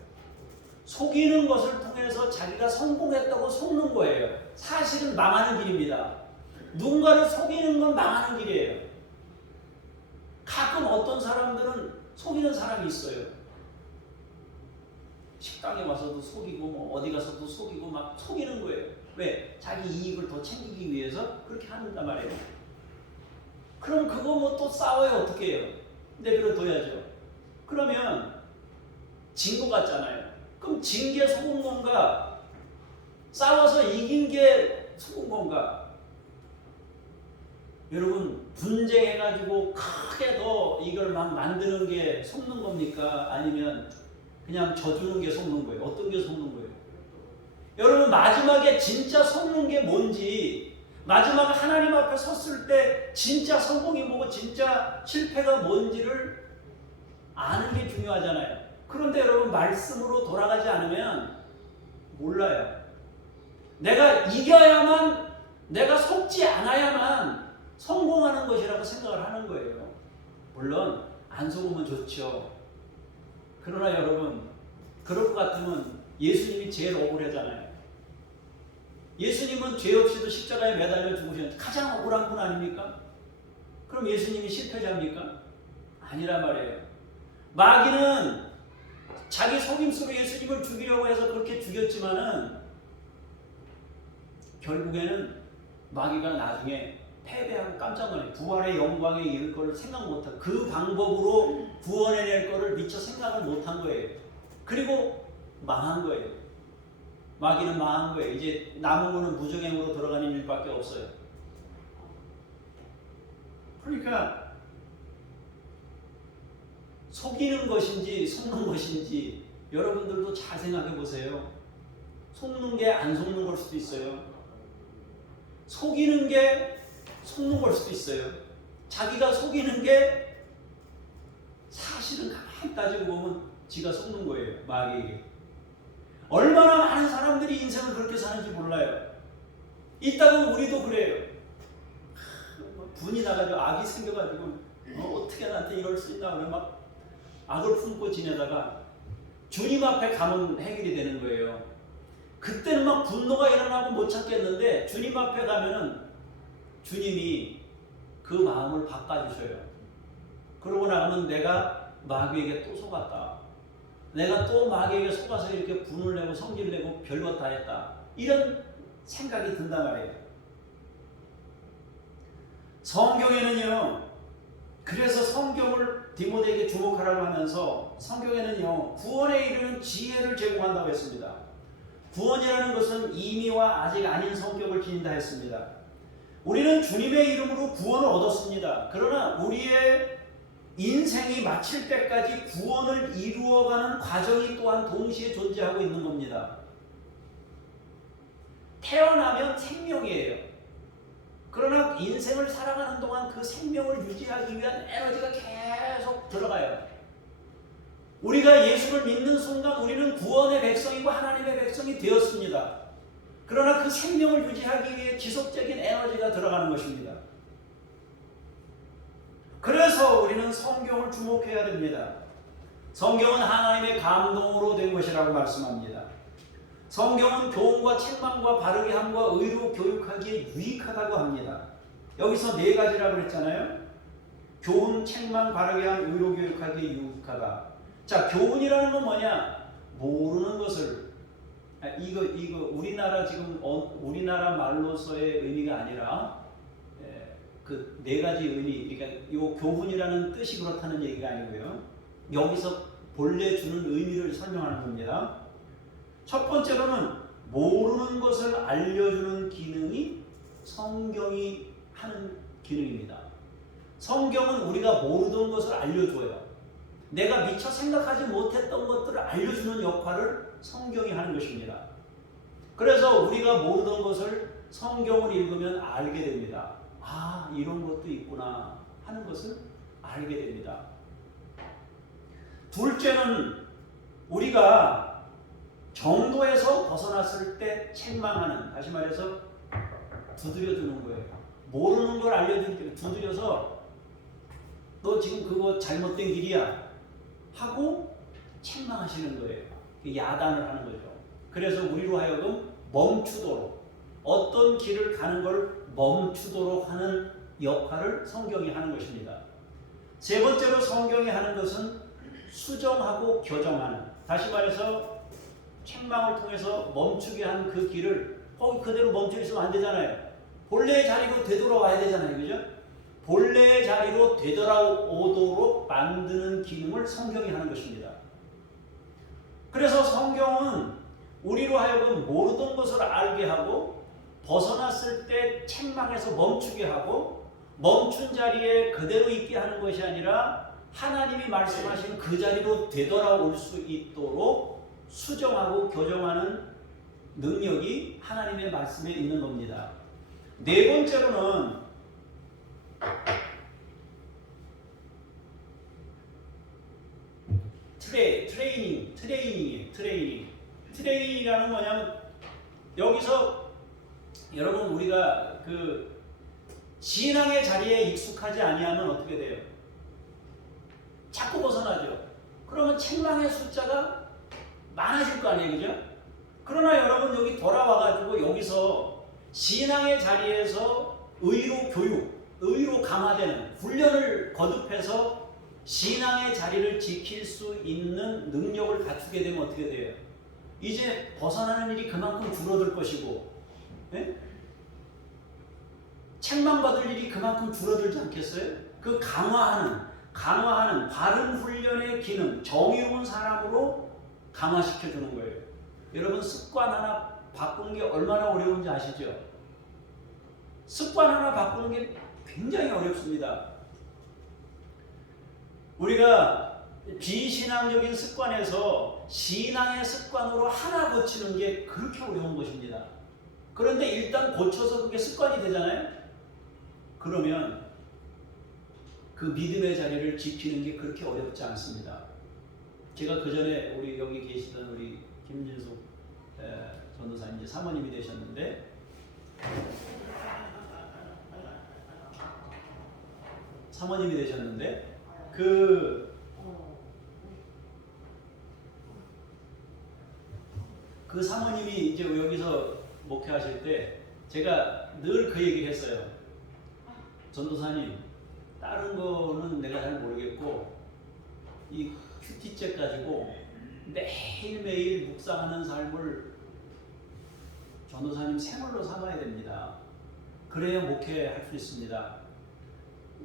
속이는 것을 통해서 자기가 성공했다고 속는 거예요. 사실은 망하는 길입니다. 누군가를 속이는 건 망하는 길이에요. 가끔 어떤 사람들은 속이는 사람이 있어요. 식당에 와서도 속이고 뭐 어디 가서도 속이고 막 속이는 거예요. 왜? 자기 이익을 더 챙기기 위해서 그렇게 한단 말이에요. 그럼 그거 뭐 또 싸워요. 어떻게 해요? 내버려 둬야죠. 그러면 진 것 같잖아요. 그럼 진 게 속은 건가? 싸워서 이긴 게 속은 건가? 여러분, 분쟁해가지고 크게 더 이걸 막 만드는 게 속는 겁니까? 아니면 그냥 져주는 게 속는 거예요? 어떤 게 속는 거예요? 여러분, 마지막에 진짜 속는 게 뭔지, 마지막 하나님 앞에 섰을 때 진짜 성공이 뭐고 진짜 실패가 뭔지를 아는 게 중요하잖아요. 그런데 여러분, 말씀으로 돌아가지 않으면 몰라요. 내가 이겨야만, 내가 속지 않아야만 성공하는 것이라고 생각을 하는 거예요. 물론 안 속으면 좋죠. 그러나 여러분, 그럴 것 같으면 예수님이 제일 억울하잖아요. 예수님은 죄 없이도 십자가에 매달려 죽으셨는데 가장 억울한 분 아닙니까? 그럼 예수님이 실패자입니까? 아니란 말이에요. 마귀는 자기 속임수로 예수님을 죽이려고 해서 그렇게 죽였지만은 결국에는 마귀가 나중에 패배하고 깜짝 놀라요. 부활의 영광에 이를 걸 생각 못한, 그 방법으로 구원해낼 거를 미처 생각을 못한 거예요. 그리고 망한 거예요. 마귀는 망한 거예요. 이제 남은 거는 무정행으로 들어가는 일밖에 없어요. 그러니까 속이는 것인지 속는 것인지 여러분들도 잘 생각해 보세요. 속는 게 안 속는 걸 수도 있어요. 속이는 게 속는 걸 수도 있어요. 자기가 속이는 게 사실은 가만히 따지고 보면 지가 속는 거예요. 마귀에게. 얼마나 많은 사람들이 인생을 그렇게 사는지 몰라요. 이따금 우리도 그래요. 분이 나가지고 악이 생겨가지고 어떻게 나한테 이럴 수 있나 그래 막 악을 품고 지내다가 주님 앞에 가면 해결이 되는 거예요. 그때는 막 분노가 일어나고 못 참겠는데 주님 앞에 가면은 주님이 그 마음을 바꿔주셔요. 그러고 나가면 내가 마귀에게 또 속았다. 내가 또 마귀에게 속아서 이렇게 분을 내고 성질을 내고 별것 다 했다. 이런 생각이 든단 말이에요. 성경에는요, 그래서 성경을 디모데에게 주목하라고 하면서 성경에는요, 구원에 이르는 지혜를 제공한다고 했습니다. 구원이라는 것은 이미와 아직 아닌 성격을 지닌다 했습니다. 우리는 주님의 이름으로 구원을 얻었습니다. 그러나 우리의 인생이 마칠 때까지 구원을 이루어가는 과정이 또한 동시에 존재하고 있는 겁니다. 태어나면 생명이에요. 그러나 인생을 살아가는 동안 그 생명을 유지하기 위한 에너지가 계속 들어가요. 우리가 예수를 믿는 순간 우리는 구원의 백성이고 하나님의 백성이 되었습니다. 그러나 그 생명을 유지하기 위해 지속적인 에너지가 들어가는 것입니다. 그래서 우리는 성경을 주목해야 됩니다. 성경은 하나님의 감동으로 된 것이라고 말씀합니다. 성경은 교훈과 책망과 바르게 함과 의로 교육하기에 유익하다고 합니다. 여기서 네 가지라고 했잖아요. 교훈, 책망, 바르게 함, 의로 교육하기에 유익하다. 자, 교훈이라는 건 뭐냐? 모르는 것을, 이거 우리나라 지금 우리나라 말로서의 의미가 아니라 그 네 가지 의미, 그러니까 이 교훈이라는 뜻이 그렇다는 얘기가 아니고요. 여기서 본래 주는 의미를 설명하는 겁니다. 첫 번째로는 모르는 것을 알려주는 기능이 성경이 하는 기능입니다. 성경은 우리가 모르던 것을 알려줘요. 내가 미처 생각하지 못했던 것들을 알려주는 역할을 성경이 하는 것입니다. 그래서 우리가 모르던 것을 성경을 읽으면 알게 됩니다. 아, 이런 것도 있구나 하는 것을 알게 됩니다. 둘째는 우리가 정도에서 벗어났을 때 책망하는, 다시 말해서 두드려주는 거예요. 모르는 걸 알려주는, 두드려서 너 지금 그거 잘못된 길이야 하고 책망하시는 거예요. 야단을 하는 거죠. 그래서 우리로 하여금 멈추도록, 어떤 길을 가는 걸 멈추도록 하는 역할을 성경이 하는 것입니다. 세 번째로 성경이 하는 것은 수정하고 교정하는, 다시 말해서 책망을 통해서 멈추게 한 그 길을 거기 그대로 멈춰 있으면 안 되잖아요. 본래의 자리로 되돌아와야 되잖아요. 그죠? 본래의 자리로 되돌아오도록 만드는 기능을 성경이 하는 것입니다. 그래서 성경은 우리로 하여금 모르던 것을 알게 하고 벗어났을 때 책망에서 멈추게 하고 멈춘 자리에 그대로 있게 하는 것이 아니라 하나님이 말씀하신 그 자리로 되돌아올 수 있도록 수정하고 교정하는 능력이 하나님의 말씀에 있는 겁니다. 네 번째로는 트레이닝이라는 뭐냐면 여기서 여러분 우리가 그 신앙의 자리에 익숙하지 아니하면 어떻게 돼요? 자꾸 벗어나죠. 그러면 책망의 숫자가 많아질 거 아니에요, 그죠? 그러나 여러분 여기 돌아와가지고 여기서 신앙의 자리에서 의로 교육, 의로 강화되는 훈련을 거듭해서 신앙의 자리를 지킬 수 있는 능력을 갖추게 되면 어떻게 돼요? 이제 벗어나는 일이 그만큼 줄어들 것이고, 예? 책망받을 일이 그만큼 줄어들지 않겠어요? 그 강화하는 바른 훈련의 기능, 정의로운 사람으로 강화시켜주는 거예요. 여러분 습관 하나 바꾸는 게 얼마나 어려운지 아시죠? 습관 하나 바꾸는 게 굉장히 어렵습니다. 우리가 비신앙적인 습관에서 신앙의 습관으로 하나 고치는 게 그렇게 어려운 것입니다. 그런데 일단 고쳐서 그게 습관이 되잖아요? 그러면 그 믿음의 자리를 지키는 게 그렇게 어렵지 않습니다. 제가 그 전에 우리 여기 계시던 우리 김진숙 전도사님 이제 사모님이 되셨는데 그 사모님이 이제 여기서 목회하실 때 제가 늘 그 얘기를 했어요. 전도사님, 다른 거는 내가 잘 모르겠고 이 큐티책 가지고 매일매일 묵상하는 삶을 전도사님 생활로 삼아야 됩니다. 그래야 목회할 수 있습니다.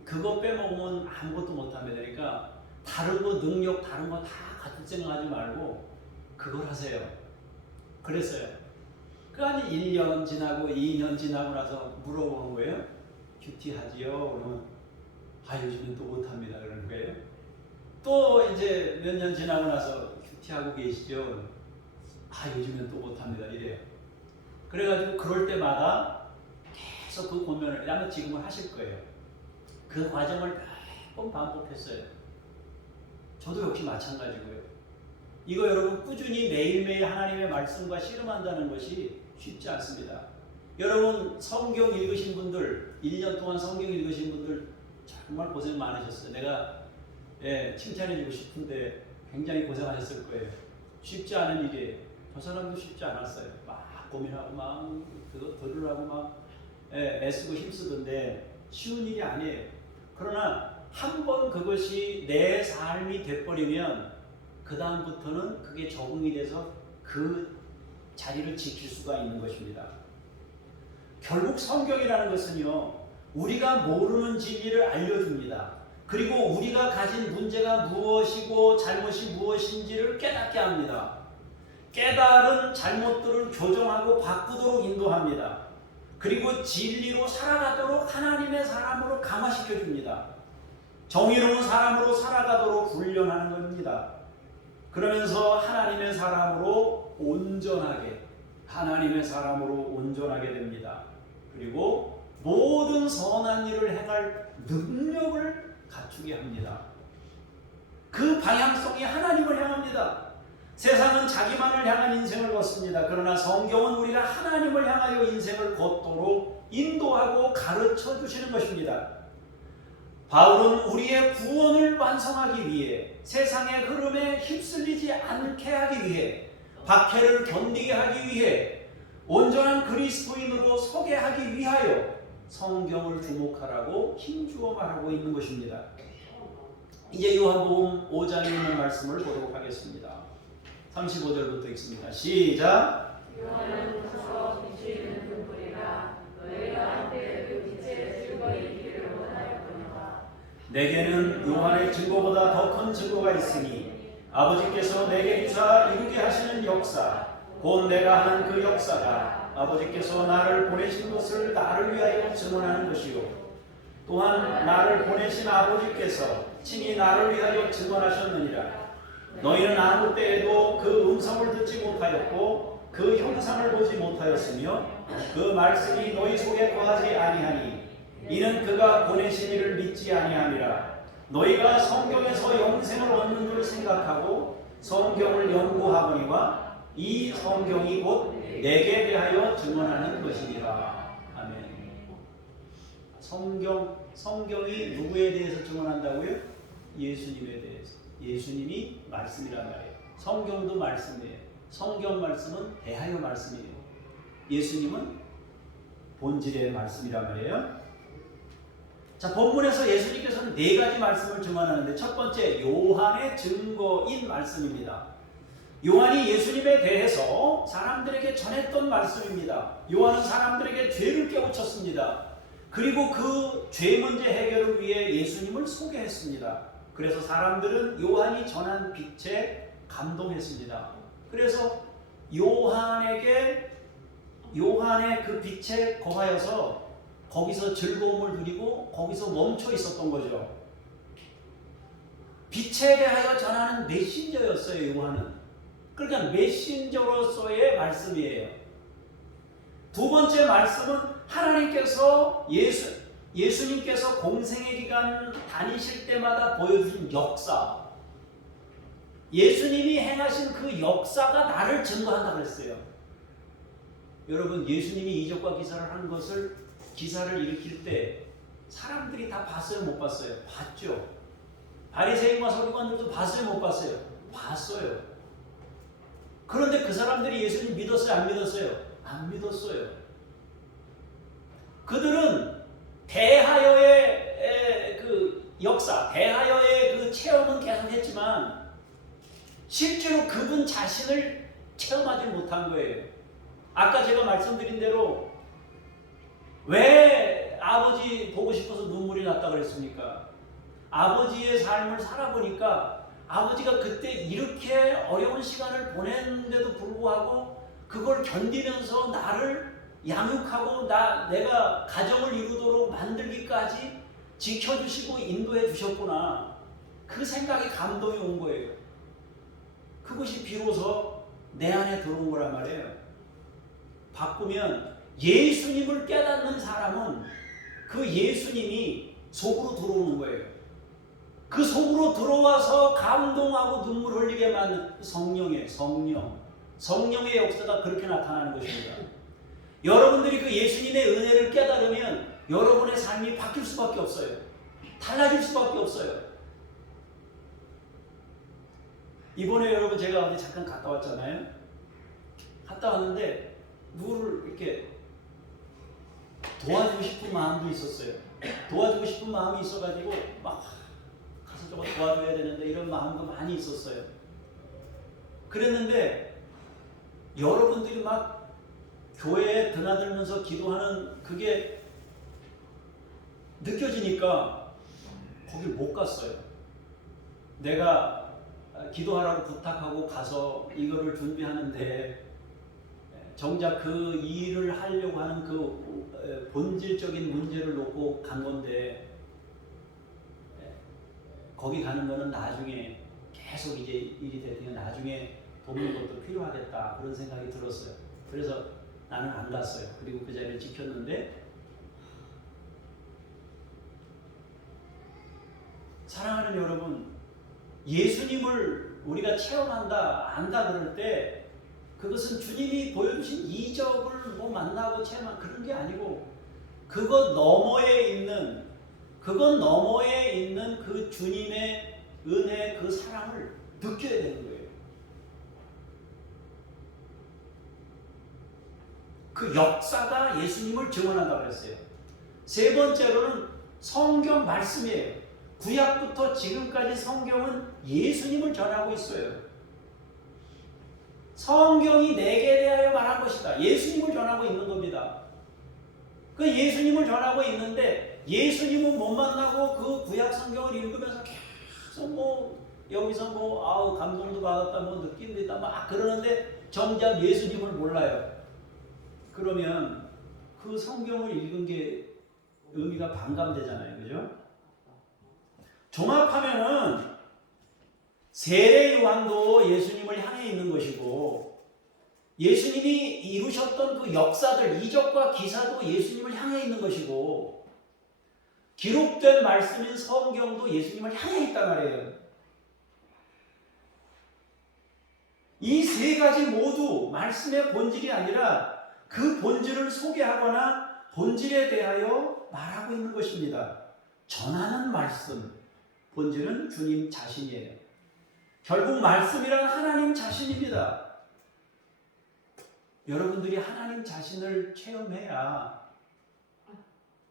그거 빼먹으면 아무것도 못하면 되니까 다른 거 능력 다른 거 다 같은 생각하지 말고 그걸 하세요. 그랬어요. 그 한 1년 지나고 2년 지나고 나서 물어보는 거예요. 큐티 하지요? 그러면 요즘은 또 못합니다. 그러는 거예요. 또 이제 몇 년 지나고 나서 큐티하고 계시죠? 요즘은 또 못합니다. 이래요. 그래가지고 그럴 때마다 계속 그 고민을 아마 지금은 하실 거예요. 그 과정을 몇 번 반복했어요. 저도 역시 마찬가지고요. 이거 여러분 꾸준히 매일매일 하나님의 말씀과 씨름한다는 것이 쉽지 않습니다. 여러분 성경 읽으신 분들 1년 동안 성경 읽으신 분들 정말 고생 많으셨어요. 내가 칭찬해주고 싶은데 굉장히 고생하셨을 거예요. 쉽지 않은 일이에요. 저 사람도 쉽지 않았어요. 막 고민하고 막 그거 들으려고 막 애쓰고 힘쓰던데 쉬운 일이 아니에요. 그러나 한 번 그것이 내 삶이 돼버리면 그 다음부터는 그게 적응이 돼서 그 자리를 지킬 수가 있는 것입니다. 결국 성경이라는 것은요, 우리가 모르는 진리를 알려줍니다. 그리고 우리가 가진 문제가 무엇이고 잘못이 무엇인지를 깨닫게 합니다. 깨달은 잘못들을 교정하고 바꾸도록 인도합니다. 그리고 진리로 살아가도록 하나님의 사람으로 강화시켜 줍니다. 정의로운 사람으로 살아가도록 훈련하는 겁니다. 그러면서 하나님의 사람으로 온전하게 됩니다. 그리고 모든 선한 일을 행할 능력을 갖추게 합니다. 그 방향성이 하나님을 향합니다. 세상은 자기만을 향한 인생을 걷습니다. 그러나 성경은 우리가 하나님을 향하여 인생을 걷도록 인도하고 가르쳐 주시는 것입니다. 바울은 우리의 구원을 완성하기 위해, 세상의 흐름에 휩쓸리지 않게 하기 위해, 박해를 견디게 하기 위해, 온전한 그리스도인으로 서게 하기 위하여 성경을 주목하라고 힘주어 말하고 있는 것입니다. 이제 요한복음 5장에 있는 말씀을 보도록 하겠습니다. 35절부터 읽습니다. 시작. 요한으로서 빛이 있는 등불이라 너희가 함께 그 빛의 즐거이 있기를 원하였거니와 내게는 요한의 증거보다 더 큰 증거가 있으니 아버지께서 내게 주사 이루게 하시는 역사, 곧 내가 하는 그 역사가 아버지께서 나를 보내신 것을 나를 위하여 증언하는 것이요, 또한 나를 보내신 아버지께서 친히 나를 위하여 증언하셨느니라. 너희는 아무 때에도 그 음성을 듣지 못하였고 그 형상을 보지 못하였으며 그 말씀이 너희 속에 거하지 아니하니 이는 그가 보내신 이를 믿지 아니함이라. 너희가 성경에서 영생을 얻는 줄 생각하고 성경을 연구하거니와 이 성경이 곧 내게 대하여 증언하는 것이니라. 아멘. 성경이 누구에 대해서 증언한다고요? 예수님에 대해서. 예수님이 말씀이란 말이에요. 성경도 말씀이에요. 성경 말씀은 대하여 말씀이에요. 예수님은 본질의 말씀이란 말이에요. 자, 본문에서 예수님께서는 4가지 말씀을 증언하는데, 첫 번째 요한의 증거인 말씀입니다. 요한이 예수님에 대해서 사람들에게 전했던 말씀입니다. 요한은 사람들에게 죄를 깨우쳤습니다. 그리고 그 죄 문제 해결을 위해 예수님을 소개했습니다. 그래서 사람들은 요한이 전한 빛에 감동했습니다. 그래서 요한의 그 빛에 거하여서 거기서 즐거움을 누리고 거기서 멈춰 있었던 거죠. 빛에 대하여 전하는 메신저였어요, 요한은. 그러니까 메신저로서의 말씀이에요. 두 번째 말씀은 하나님께서 예수님께서 공생의 기간 다니실 때마다 보여주신 역사, 예수님이 행하신 그 역사가 나를 증거한다고 했어요. 여러분, 예수님이 이적과 기사를 한 것을, 기사를 일으킬 때 사람들이 다 봤어요, 못 봤어요? 봤죠. 바리새인과 서기관들도 봤어요, 못 봤어요? 봤어요. 그런데 그 사람들이 예수님 믿었어요, 안 믿었어요? 안 믿었어요. 그들은 대하여의 그 역사, 대하여의 그 체험은 계속했지만 실제로 그분 자신을 체험하지 못한 거예요. 아까 제가 말씀드린 대로 왜 아버지 보고 싶어서 눈물이 났다 그랬습니까? 아버지의 삶을 살아보니까 아버지가 그때 이렇게 어려운 시간을 보냈는데도 불구하고 그걸 견디면서 나를 양육하고 내가 가정을 이루도록 만들기까지 지켜주시고 인도해 주셨구나. 그 생각이 감동이 온 거예요. 그것이 비로소 내 안에 들어온 거란 말이에요. 바꾸면 예수님을 깨닫는 사람은 그 예수님이 속으로 들어오는 거예요. 그 속으로 들어와서 감동하고 눈물 흘리게 만든 성령의 역사가 그렇게 나타나는 것입니다. 여러분들이 그 예수님의 은혜를 깨달으면 여러분의 삶이 바뀔 수밖에 없어요. 달라질 수밖에 없어요. 이번에 여러분 제가 어디 잠깐 갔다 왔잖아요. 갔다 왔는데 누구를 이렇게 도와주고 싶은 마음도 있었어요. 도와주고 싶은 마음이 있어가지고 막 가서 저거 도와줘야 되는데 이런 마음도 많이 있었어요. 그랬는데 여러분들이 막 교회에 드나들면서 기도하는 그게 느껴지니까 거길 못 갔어요. 내가 기도하라고 부탁하고 가서 이거를 준비하는데 정작 그 일을 하려고 하는 그 본질적인 문제를 놓고 간 건데 거기 가는 거는 나중에 계속 이제 일이 되면 나중에 돕는 것도 필요하겠다 그런 생각이 들었어요. 그래서 나는 안 갔어요. 그리고 그 자리를 지켰는데 사랑하는 여러분, 예수님을 우리가 체험한다, 안다 그럴 때 그것은 주님이 보여주신 이적을 만나고 체험한 그런 게 아니고 그것 너머에 있는 그 주님의 은혜, 그 사랑을 느껴야 되는 거예요. 그 역사가 예수님을 증언한다고 했어요. 세 번째로는 성경 말씀이에요. 구약부터 지금까지 성경은 예수님을 전하고 있어요. 성경이 내게 대하여 말한 것이다. 예수님을 전하고 있는 겁니다. 그 예수님을 전하고 있는데 예수님은 못 만나고 그 구약 성경을 읽으면서 계속 여기서 뭐 아우 감동도 받았다 뭐 느낌도 있다 막 그러는데 정작 예수님을 몰라요. 그러면 그 성경을 읽은 게 의미가 반감되잖아요. 그죠? 종합하면은 세례 요한도 예수님을 향해 있는 것이고 예수님이 이루셨던 그 역사들, 이적과 기사도 예수님을 향해 있는 것이고 기록된 말씀인 성경도 예수님을 향해 있단 말이에요. 이 세 가지 모두 말씀의 본질이 아니라 그 본질을 소개하거나 본질에 대하여 말하고 있는 것입니다. 전하는 말씀, 본질은 주님 자신이에요. 결국 말씀이란 하나님 자신입니다. 여러분들이 하나님 자신을 체험해야,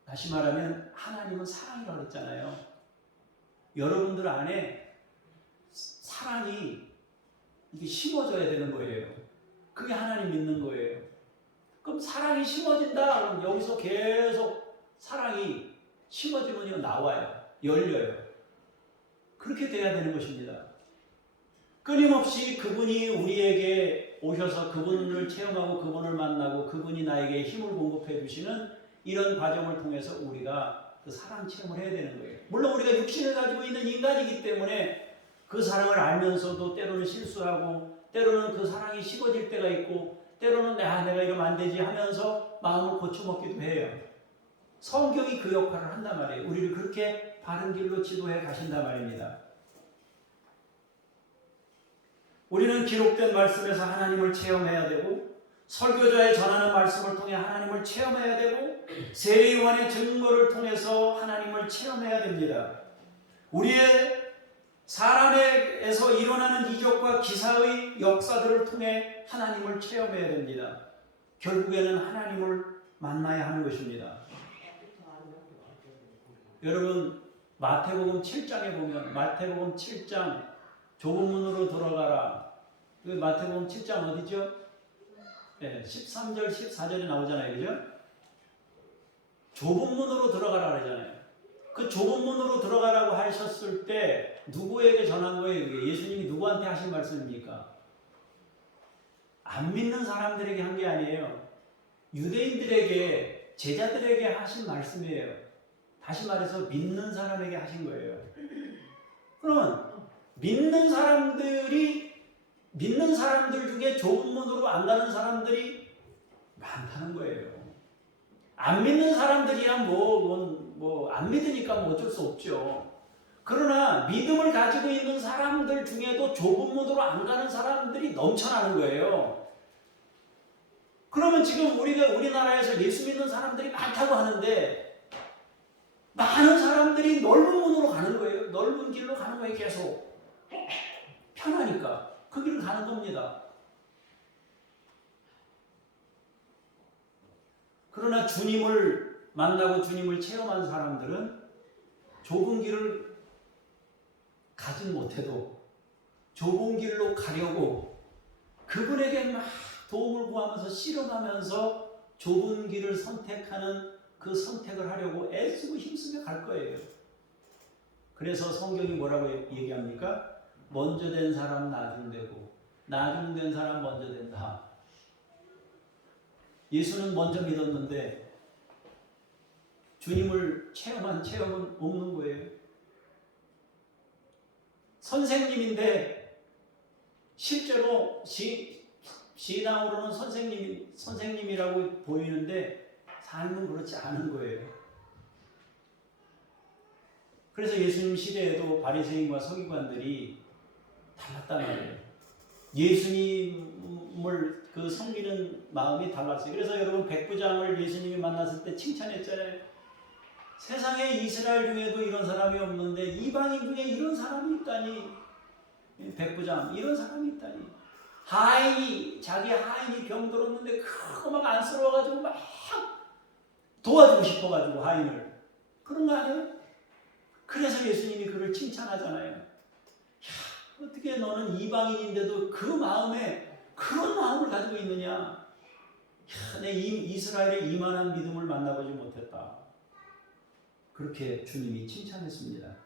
다시 말하면 하나님은 사랑이라고 했잖아요. 여러분들 안에 사랑이 이게 심어져야 되는 거예요. 그게 하나님 믿는 거예요. 그럼 사랑이 심어진다. 그럼 여기서 계속 사랑이 심어지면 나와요. 열려요. 그렇게 돼야 되는 것입니다. 끊임없이 그분이 우리에게 오셔서 그분을 체험하고 그분을 만나고 그분이 나에게 힘을 공급해 주시는 이런 과정을 통해서 우리가 그 사랑 체험을 해야 되는 거예요. 물론 우리가 육신을 가지고 있는 인간이기 때문에 그 사랑을 알면서도 때로는 실수하고 때로는 그 사랑이 식어질 때가 있고 때로는 내가 이러면 안 되지 하면서 마음을 고쳐먹기도 해요. 성경이 그 역할을 한단 말이에요. 우리를 그렇게 바른 길로 지도해 가신단 말입니다. 우리는 기록된 말씀에서 하나님을 체험해야 되고 설교자의 전하는 말씀을 통해 하나님을 체험해야 되고 세례 요한의 증거를 통해서 하나님을 체험해야 됩니다. 우리의 사람에서 일어나는 이적과 기사의 역사들을 통해 하나님을 체험해야 됩니다. 결국에는 하나님을 만나야 하는 것입니다. 여러분 마태복음 7장에 보면 마태복음 7장 좁은 문으로 들어가라. 그 마태복음 7장 어디죠? 네, 13절 14절에 나오잖아요. 그죠? 좁은 문으로 들어가라 그러잖아요. 그 좁은 문으로 들어가라고 하셨을 때 누구에게 전한 거예요? 예수님이 누구한테 하신 말씀입니까? 안 믿는 사람들에게 한 게 아니에요. 유대인들에게, 제자들에게 하신 말씀이에요. 다시 말해서 믿는 사람에게 하신 거예요. 그러면 믿는 사람들 중에 좁은 문으로 안 가는 사람들이 많다는 거예요. 안 믿는 사람들이야 안 믿으니까 뭐 어쩔 수 없죠. 그러나 믿음을 가지고 있는 사람들 중에도 좁은 문으로 안 가는 사람들이 넘쳐나는 거예요. 그러면 지금 우리나라에서 예수 믿는 사람들이 많다고 하는데 많은 사람들이 넓은 문으로 가는 거예요. 넓은 길로 가는 거예요. 계속 편하니까 그 길을 가는 겁니다. 그러나 주님을 만나고 주님을 체험한 사람들은 좁은 길을 가진 못해도 좁은 길로 가려고 그분에게 막 도움을 구하면서 씨름하면서 좁은 길을 선택하는 그 선택을 하려고 애쓰고 힘쓰며 갈 거예요. 그래서 성경이 뭐라고 얘기합니까? 먼저 된 사람 나중 되고 나중 된 사람 먼저 된다. 예수는 먼저 믿었는데 주님을 체험한 체험은 없는 거예요. 선생님인데 실제로 신앙으로는 선생님이라고 보이는데 삶은 그렇지 않은 거예요. 그래서 예수님 시대에도 바리새인과 서기관들이 달랐단 말이에요. 예수님을 섬기는 마음이 달랐어요. 그래서 여러분 백부장을 예수님이 만났을 때 칭찬했잖아요. 세상에 이스라엘 중에도 이런 사람이 없는데 이방인 중에 이런 사람이 있다니. 백부장 이런 사람이 있다니. 자기 하인이 병들었는데 그거 막 안쓰러워가지고 막 도와주고 싶어가지고 하인을. 그런 거 아니에요? 그래서 예수님이 그를 칭찬하잖아요. 야, 어떻게 너는 이방인인데도 그 마음에 그런 마음을 가지고 있느냐. 야, 내 이스라엘의 이만한 믿음을 만나보지 못했다. 그렇게 주님이 칭찬했습니다.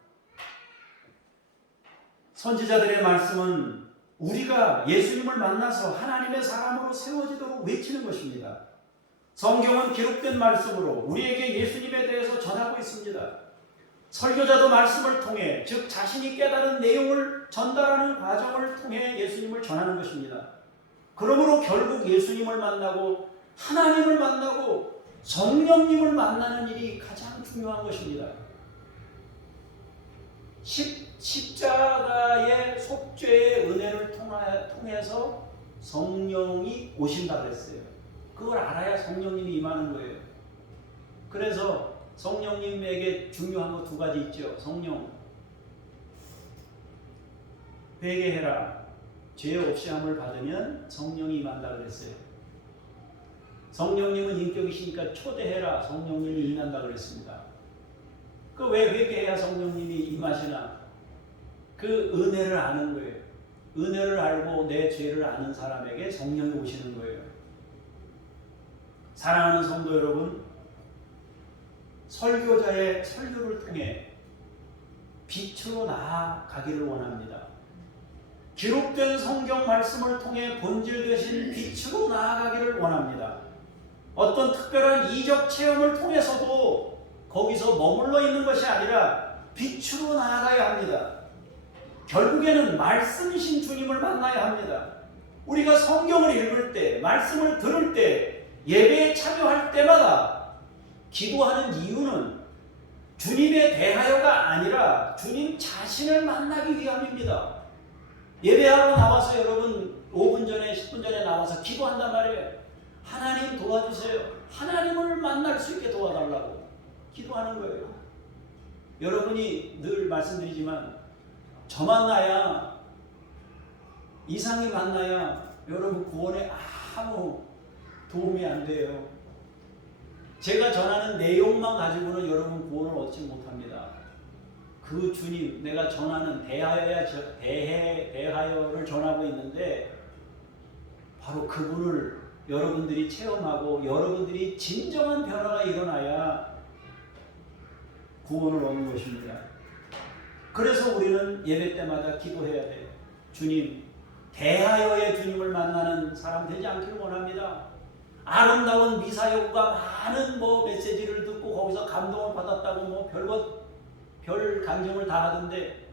선지자들의 말씀은 우리가 예수님을 만나서 하나님의 사람으로 세워지도록 외치는 것입니다. 성경은 기록된 말씀으로 우리에게 예수님에 대해서 전하고 있습니다. 설교자도 말씀을 통해, 즉 자신이 깨달은 내용을 전달하는 과정을 통해 예수님을 전하는 것입니다. 그러므로 결국 예수님을 만나고 하나님을 만나고 성령님을 만나는 일이 가장 중요한 것입니다. 십자가의 속죄의 은혜를 통해서 성령이 오신다 그랬어요. 그걸 알아야 성령님이 임하는 거예요. 그래서 성령님에게 중요한 거 두 가지 있죠. 성령, 회개해라. 죄 없이 함을 받으면 성령이 임한다 그랬어요. 성령님은 인격이시니까 초대해라. 성령님이 임한다 그랬습니다. 그 왜 회개해야 성령님이 임하시나? 그 은혜를 아는 거예요. 은혜를 알고 내 죄를 아는 사람에게 성령이 오시는 거예요. 사랑하는 성도 여러분, 설교자의 설교를 통해 빛으로 나아가기를 원합니다. 기록된 성경 말씀을 통해 본질 되신 빛으로 나아가기를 원합니다. 어떤 특별한 이적 체험을 통해서도 거기서 머물러 있는 것이 아니라 빛으로 나아가야 합니다. 결국에는 말씀이신 주님을 만나야 합니다. 우리가 성경을 읽을 때, 말씀을 들을 때, 예배에 참여할 때마다 기도하는 이유는 주님에 대하여가 아니라 주님 자신을 만나기 위함입니다. 예배하러 나와서 여러분 5분 전에 10분 전에 나와서 기도한단 말이에요. 하나님 도와주세요. 하나님을 만날 수 있게 도와달라고 기도하는 거예요. 여러분이 늘 말씀드리지만 저 만나야, 이상이 만나야 여러분 구원에 아무 도움이 안 돼요. 제가 전하는 내용만 가지고는 여러분 구원을 얻지 못합니다. 그 주님, 내가 전하는 대하여를 전하고 있는데 바로 그분을 여러분들이 체험하고 여러분들이 진정한 변화가 일어나야 구원을 얻는 것입니다. 그래서 우리는 예배 때마다 기도해야 돼요. 주님, 대하여의 주님을 만나는 사람 되지 않기를 원합니다. 아름다운 미사역과 많은 메시지를 듣고 거기서 감동을 받았다고 별 감정을 다 하던데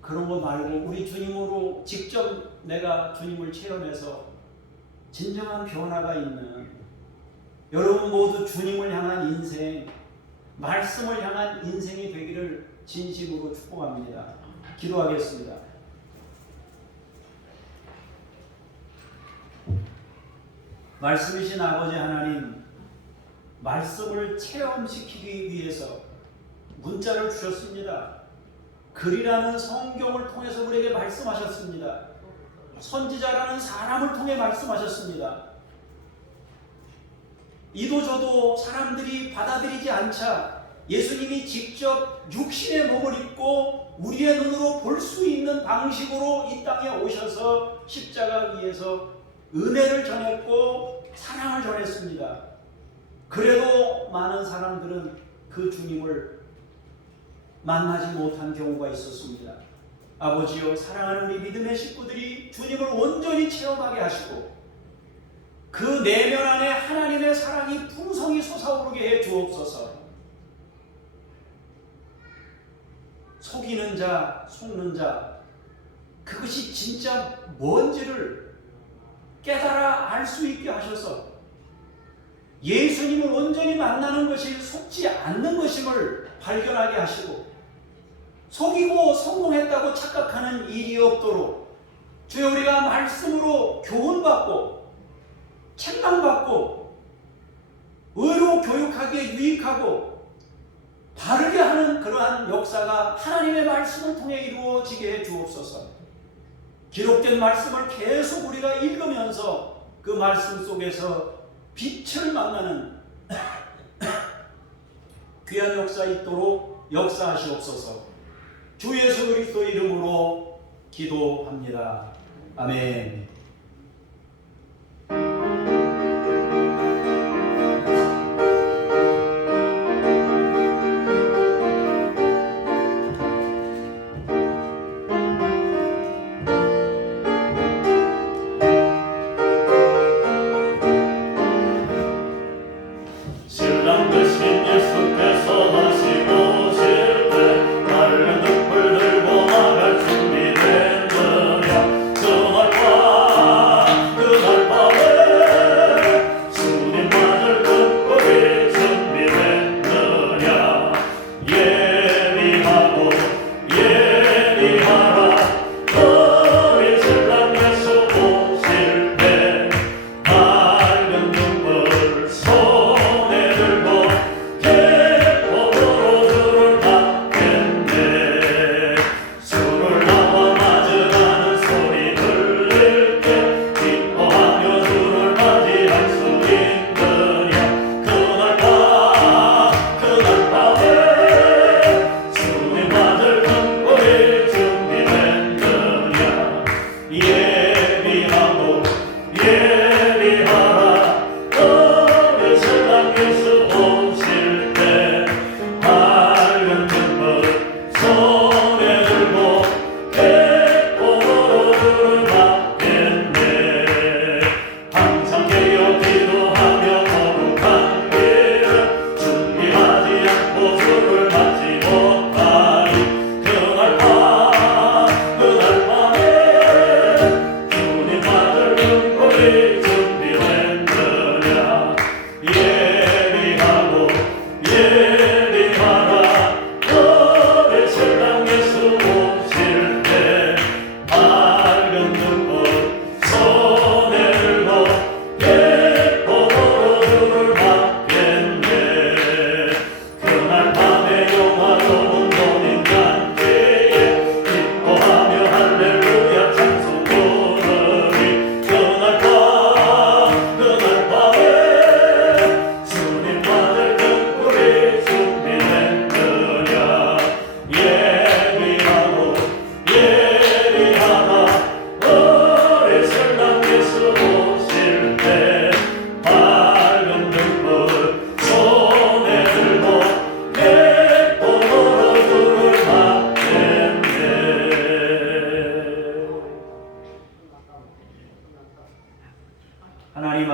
그런 거 말고 우리 주님으로 직접 내가 주님을 체험해서 진정한 변화가 있는 여러분 모두 주님을 향한 인생, 말씀을 향한 인생이 되기를 진심으로 축복합니다. 기도하겠습니다. 말씀이신 아버지 하나님, 말씀을 체험시키기 위해서 문자를 주셨습니다. 글이라는 성경을 통해서 우리에게 말씀하셨습니다. 선지자라는 사람을 통해 말씀하셨습니다. 이도 저도 사람들이 받아들이지 않자 예수님이 직접 육신의 몸을 입고 우리의 눈으로 볼 수 있는 방식으로 이 땅에 오셔서 십자가 위에서 은혜를 전했고 사랑을 전했습니다. 그래도 많은 사람들은 그 주님을 만나지 못한 경우가 있었습니다. 아버지여, 사랑하는 우리 믿음의 식구들이 주님을 온전히 체험하게 하시고 그 내면 안에 하나님의 사랑이 풍성히 솟아오르게 해 주옵소서. 속이는 자, 속는 자, 그것이 진짜 뭔지를 깨달아 알 수 있게 하셔서 예수님을 온전히 만나는 것이 속지 않는 것임을 발견하게 하시고 속이고 성공했다고 착각하는 일이 없도록 주여, 우리가 말씀으로 교훈받고 책망받고 의로 교육하기에 유익하고 바르게 하는 그러한 역사가 하나님의 말씀을 통해 이루어지게 해 주옵소서. 기록된 말씀을 계속 우리가 읽으면서 그 말씀 속에서 빛을 만나는 귀한 역사 있도록 역사하시옵소서. 주 예수 그리스도 이름으로 기도합니다. 아멘.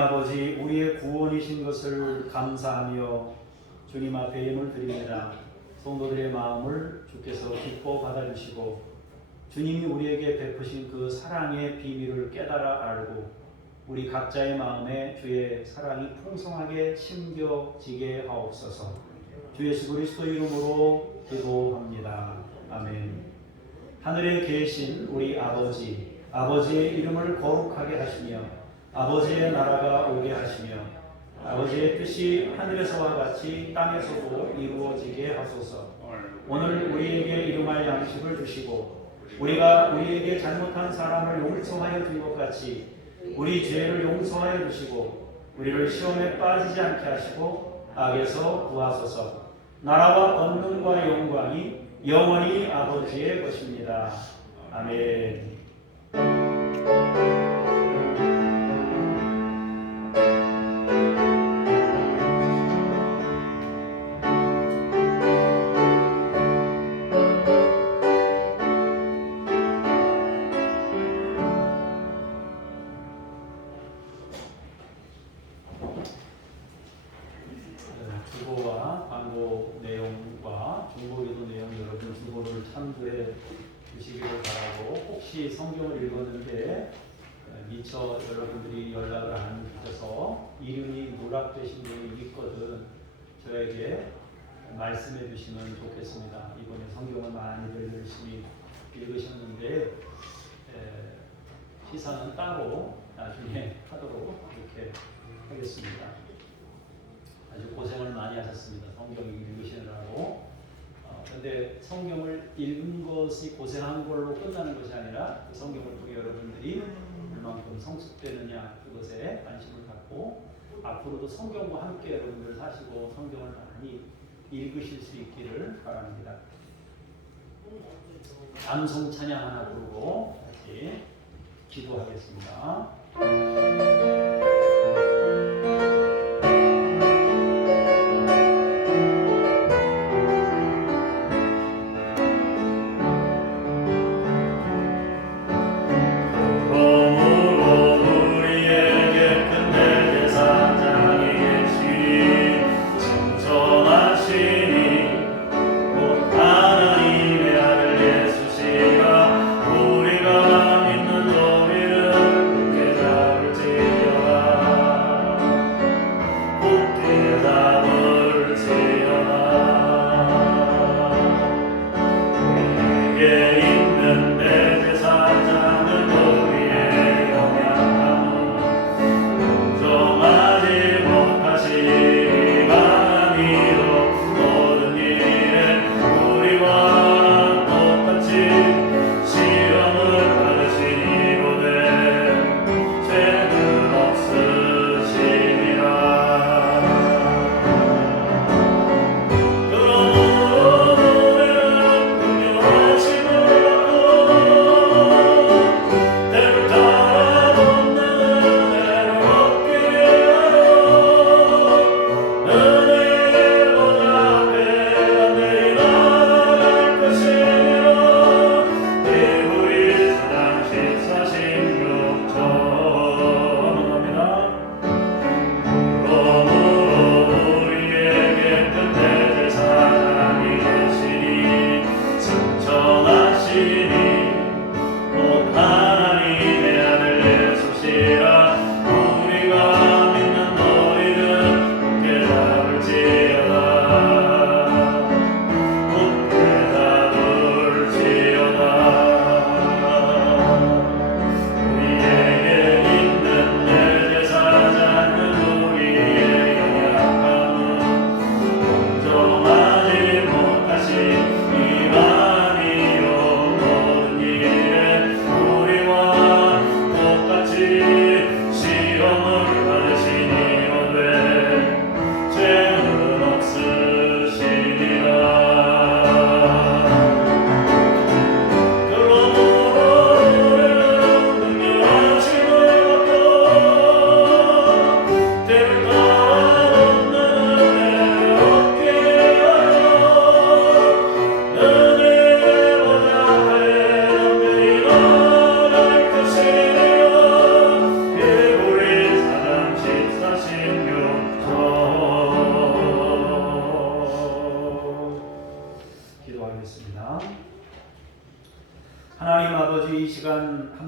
아버지, 우리의 구원이신 것을 감사하며 주님 앞에 예물 드립니다. 성도들의 마음을 주께서 기뻐 받아주시고 주님이 우리에게 베푸신 그 사랑의 비밀을 깨달아 알고 우리 각자의 마음에 주의 사랑이 풍성하게 심겨지게 하옵소서. 주 예수 그리스도 이름으로 기도합니다. 아멘. 하늘에 계신 우리 아버지, 아버지의 이름을 거룩하게 하시며 아버지의 나라가 오게 하시며 아버지의 뜻이 하늘에서와 같이 땅에서도 이루어지게 하소서. 오늘 우리에게 일용할 양식을 주시고 우리가 우리에게 잘못한 사람을 용서하여 준 것 같이 우리 죄를 용서하여 주시고 우리를 시험에 빠지지 않게 하시고 악에서 구하소서. 나라와 권능과 영광이 영원히 아버지의 것입니다. 아멘. 주보와 광고 내용과 중보기도 내용 여러분 주보를 참조해 주시기를 바라고, 혹시 성경을 읽었는데 미처 여러분들이 연락을 안 주셔서 이름이 누락되신 분이 있거든 저에게 말씀해 주시면 좋겠습니다. 이번에 성경을 많이들 열심히 읽으셨는데 시사는 따로 나중에 하도록 이렇게 하겠습니다. 아주 고생을 많이 하셨습니다. 성경 읽으시느라고. 그런데 성경을 읽은 것이 고생한 걸로 끝나는 것이 아니라 성경을 통해 여러분들이 얼만큼 성숙되느냐 그것에 관심을 갖고 앞으로도 성경과 함께 여러분들 사시고 성경을 많이 읽으실 수 있기를 바랍니다. 암송 찬양 하나 부르고 다시 기도하겠습니다. 우리가 믿는 너희를 굳게 잡을지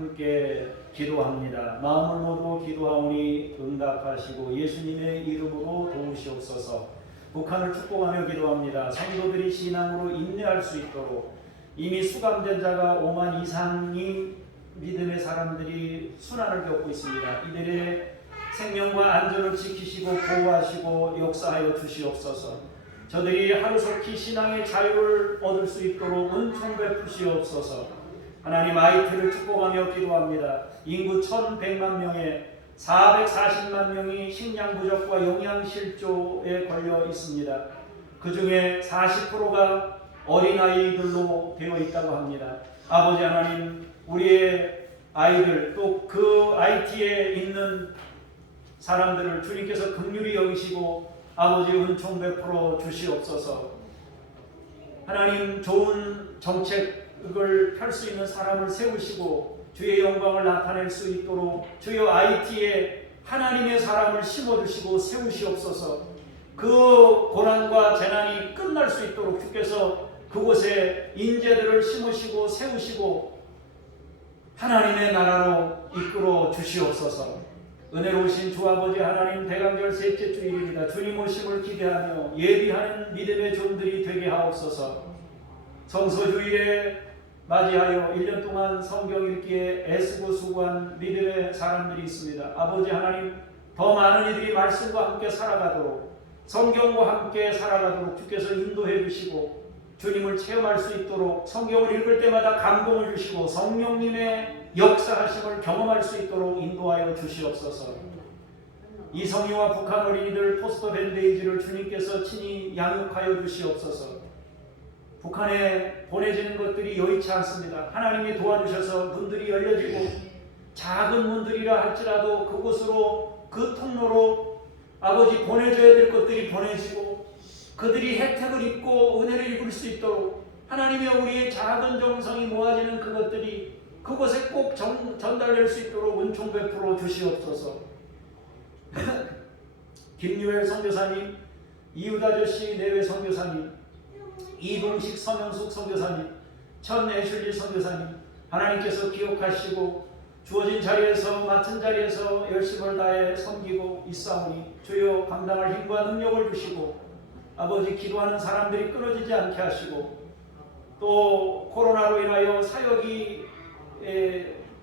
함께 기도합니다. 마음을 모두 기도하오니 응답하시고 예수님의 이름으로 도우시옵소서. 북한을 축복하며 기도합니다. 성도들이 신앙으로 인내할 수 있도록 이미 수감된 자가 5만 이상이 믿음의 사람들이 순환을 겪고 있습니다. 이들의 생명과 안전을 지키시고 보호하시고 역사하여 주시옵소서. 저들이 하루속히 신앙의 자유를 얻을 수 있도록 은총 베푸시옵소서. 하나님, 아이티를 축복하며 기도합니다. 인구 1100만 명에 440만 명이 식량 부족과 영양실조에 걸려 있습니다. 그 중에 40%가 어린아이들로 되어 있다고 합니다. 아버지 하나님, 우리의 아이들 또 그 IT에 있는 사람들을 주님께서 긍휼히 여기시고 아버지 은총 베풀어 주시옵소서. 하나님, 좋은 정책을 펼 수 있는 사람을 세우시고 주의 영광을 나타낼 수 있도록 주여 IT에 하나님의 사람을 심어주시고 세우시옵소서. 그 고난과 재난이 끝날 수 있도록 주께서 그곳에 인재들을 심으시고 세우시고 하나님의 나라로 이끌어 주시옵소서. 은혜로우신 주 아버지 하나님, 대강절 셋째 주일입니다. 주님 오심을 기대하며 예비하는 믿음의 종들이 되게 하옵소서. 성서주일에 맞이하여 1년 동안 성경 읽기에 애쓰고 수고한 믿음의 사람들이 있습니다. 아버지 하나님, 더 많은 이들이 말씀과 함께 살아가도록 성경과 함께 살아가도록 주께서 인도해 주시고 주님을 체험할 수 있도록 성경을 읽을 때마다 감동을 주시고 성령님의 역사하심을 경험할 수 있도록 인도하여 주시옵소서. 이성희와 북한 어린이들 포스터 밴데이지를 주님께서 친히 양육하여 주시옵소서. 북한에 보내지는 것들이 여의치 않습니다. 하나님이 도와주셔서 문들이 열려지고 작은 문들이라 할지라도 그곳으로 그 통로로 아버지 보내줘야 될 것들이 보내지고 그들이 혜택을 입고 은혜를 입을 수 있도록 하나님의 우리의 작은 정성이 모아지는 그것들이 그곳에 꼭 전달될 수 있도록 은총 베풀어 주시옵소서. 김유엘 선교사님, 이유다저씨 내외 선교사님, 이동식 서명숙 선교사님, 천애슐리 선교사님, 하나님께서 기억하시고 주어진 자리에서 맡은 자리에서 열심을 다해 섬기고 있사오니 주여 감당할 힘과 능력을 주시고 아버지 기도하는 사람들이 끊어지지 않게 하시고 또 코로나로 인하여 사역이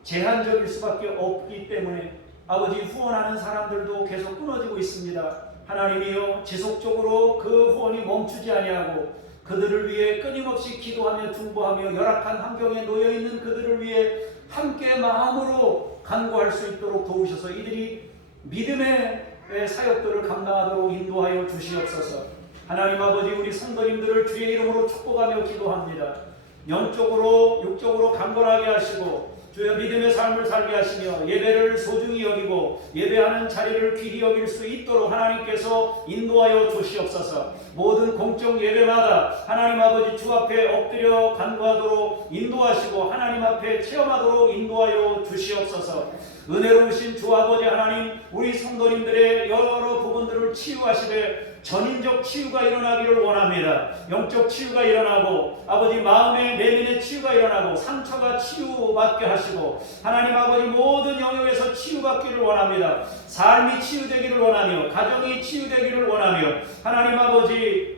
제한적일 수밖에 없기 때문에 아버지 후원하는 사람들도 계속 끊어지고 있습니다. 하나님이여 지속적으로 그 후원이 멈추지 아니하고 그들을 위해 끊임없이 기도하며 중보하며 열악한 환경에 놓여있는 그들을 위해 함께 마음으로 간구할 수 있도록 도우셔서 이들이 믿음의 사역들을 감당하도록 인도하여 주시옵소서. 하나님 아버지, 우리 성도님들을 주의 이름으로 축복하며 기도합니다. 영적으로 육적으로 강건하게 하시고 주여 믿음의 삶을 살게 하시며 예배를 소중히 여기고 예배하는 자리를 귀히 여길 수 있도록 하나님께서 인도하여 주시옵소서. 모든 공적 예배마다 하나님 아버지 주 앞에 엎드려 간구하도록 인도하시고 하나님 앞에 체험하도록 인도하여 주시옵소서. 은혜로우신 주 아버지 하나님, 우리 성도님들의 여러 부분들을 치유하시되 전인적 치유가 일어나기를 원합니다. 영적 치유가 일어나고 아버지 마음의 내면의 치유가 일어나고 상처가 치유받게 하시고 하나님 아버지 모든 영역에서 치유받기를 원합니다. 삶이 치유되기를 원하며 가정이 치유되기를 원하며 하나님 아버지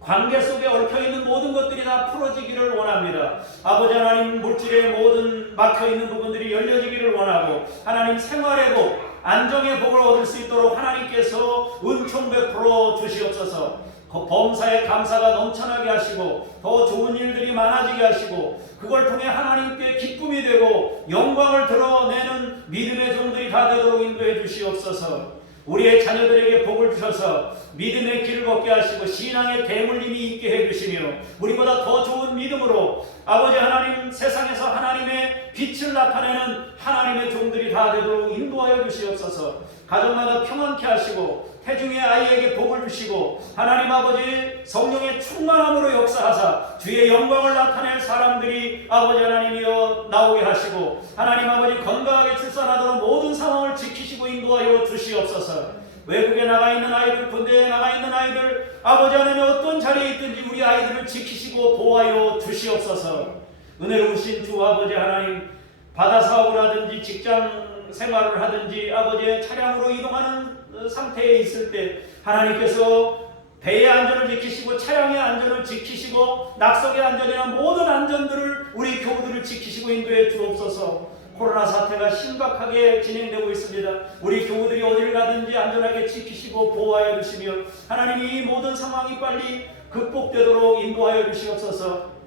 관계 속에 얽혀있는 모든 것들이 다 풀어지기를 원합니다. 아버지 하나님, 물질의 모든 막혀있는 부분들이 열려지기를 원하고 하나님 생활에도 안정의 복을 얻을 수 있도록 하나님께서 은총 베풀어 주시옵소서. 범사에 감사가 넘쳐나게 하시고 더 좋은 일들이 많아지게 하시고 그걸 통해 하나님께 기쁨이 되고 영광을 드러내는 믿음의 종들이 다 되도록 인도해 주시옵소서. 우리의 자녀들에게 복을 주셔서 믿음의 길을 걷게 하시고 신앙의 대물림이 있게 해주시며 우리보다 더 좋은 믿음으로 아버지 하나님, 세상에서 하나님의 빛을 나타내는 하나님의 종들이 다 되도록 인도하여 주시옵소서. 가정마다 평안케 하시고 태중의 아이에게 복을 주시고 하나님 아버지 성령의 충만함으로 역사하사 주의 영광을 나타낼 사람들이 아버지 하나님이여 나오게 하시고 하나님 아버지 건강하게 출산하도록 모든 상황을 지키시고 인도하여 주시옵소서. 외국에 나가 있는 아이들, 군대에 나가 있는 아이들, 아버지 하나님 어떤 자리에 있든지 우리 아이들을 지키시고 보호하여 주시옵소서. 은혜로우신 주 아버지 하나님, 바다 사업을 하든지 직장 생활을 하든지 아버지의 차량으로 이동하는 상태에 있을 때 하나님께서 배의 안전을 지키시고 차량의 안전을 지키시고 낙석의 안전이나 모든 안전들을 우리 교우들을 지키시고 인도해 주옵소서. 코로나 사태가 심각하게 진행되고 있습니다. 우리 교우들이 어딜 가든지 안전하게 지키시고 보호하여 주시며 하나님이 이 모든 상황이 빨리 극복되도록 인도하여 주시옵소서.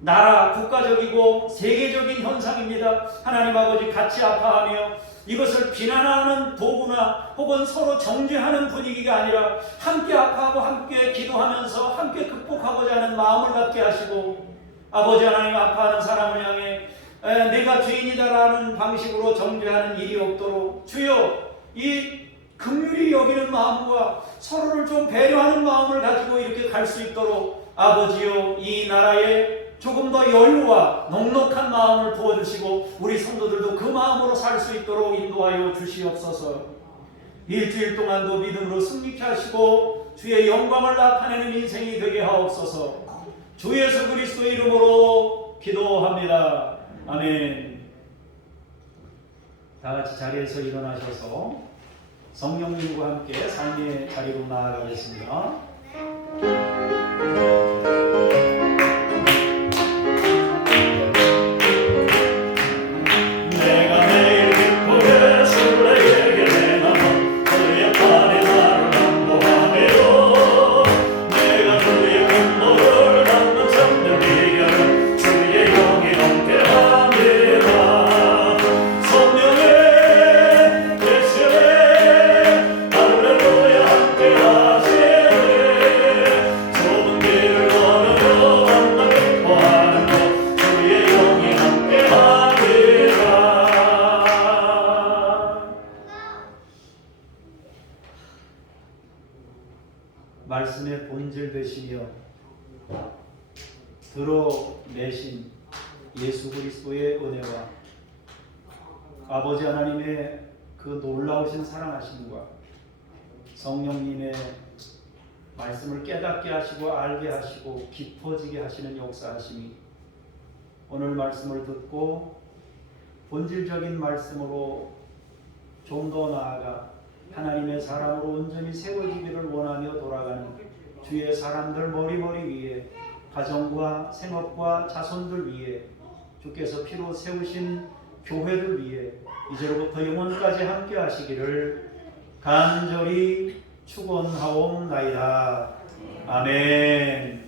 나라, 국가적이고 세계적인 현상입니다. 하나님 아버지 같이 아파하며 이것을 비난하는 도구나 혹은 서로 정죄하는 분위기가 아니라 함께 아파하고 함께 기도하면서 함께 극복하고자 하는 마음을 갖게 하시고 아버지 하나님 아파하는 사람을 향해 내가 죄인이다라는 방식으로 정죄하는 일이 없도록 주여 이 긍휼히 여기는 마음과 서로를 좀 배려하는 마음을 가지고 이렇게 갈 수 있도록 아버지여 이 나라에 조금 더 여유와 넉넉한 마음을 부어주시고 우리 성도들도 그 마음으로 살 수 있도록 인도하여 주시옵소서. 일주일 동안도 믿음으로 승리케 하시고 주의 영광을 나타내는 인생이 되게 하옵소서. 주 예수 그리스도의 이름으로 기도합니다. 아멘. 다 같이 자리에서 일어나셔서 성령님과 함께 삶의 자리로 나아가겠습니다. 말씀의 본질 되시며 드러내신 예수 그리스도의 은혜와 아버지 하나님의 그 놀라우신 사랑하심과 성령님의 말씀을 깨닫게 하시고 알게 하시고 깊어지게 하시는 역사하심이 오늘 말씀을 듣고 본질적인 말씀으로 좀 더 나아가 하나님의 사람으로 온전히 세워지기를 원하며 돌아가는 주의 사람들 머리머리 위에 가정과 생업과 자손들 위에 주께서 피로 세우신 교회들 위에 이제로부터 영원까지 함께 하시기를 간절히 축원하옵나이다. 아멘.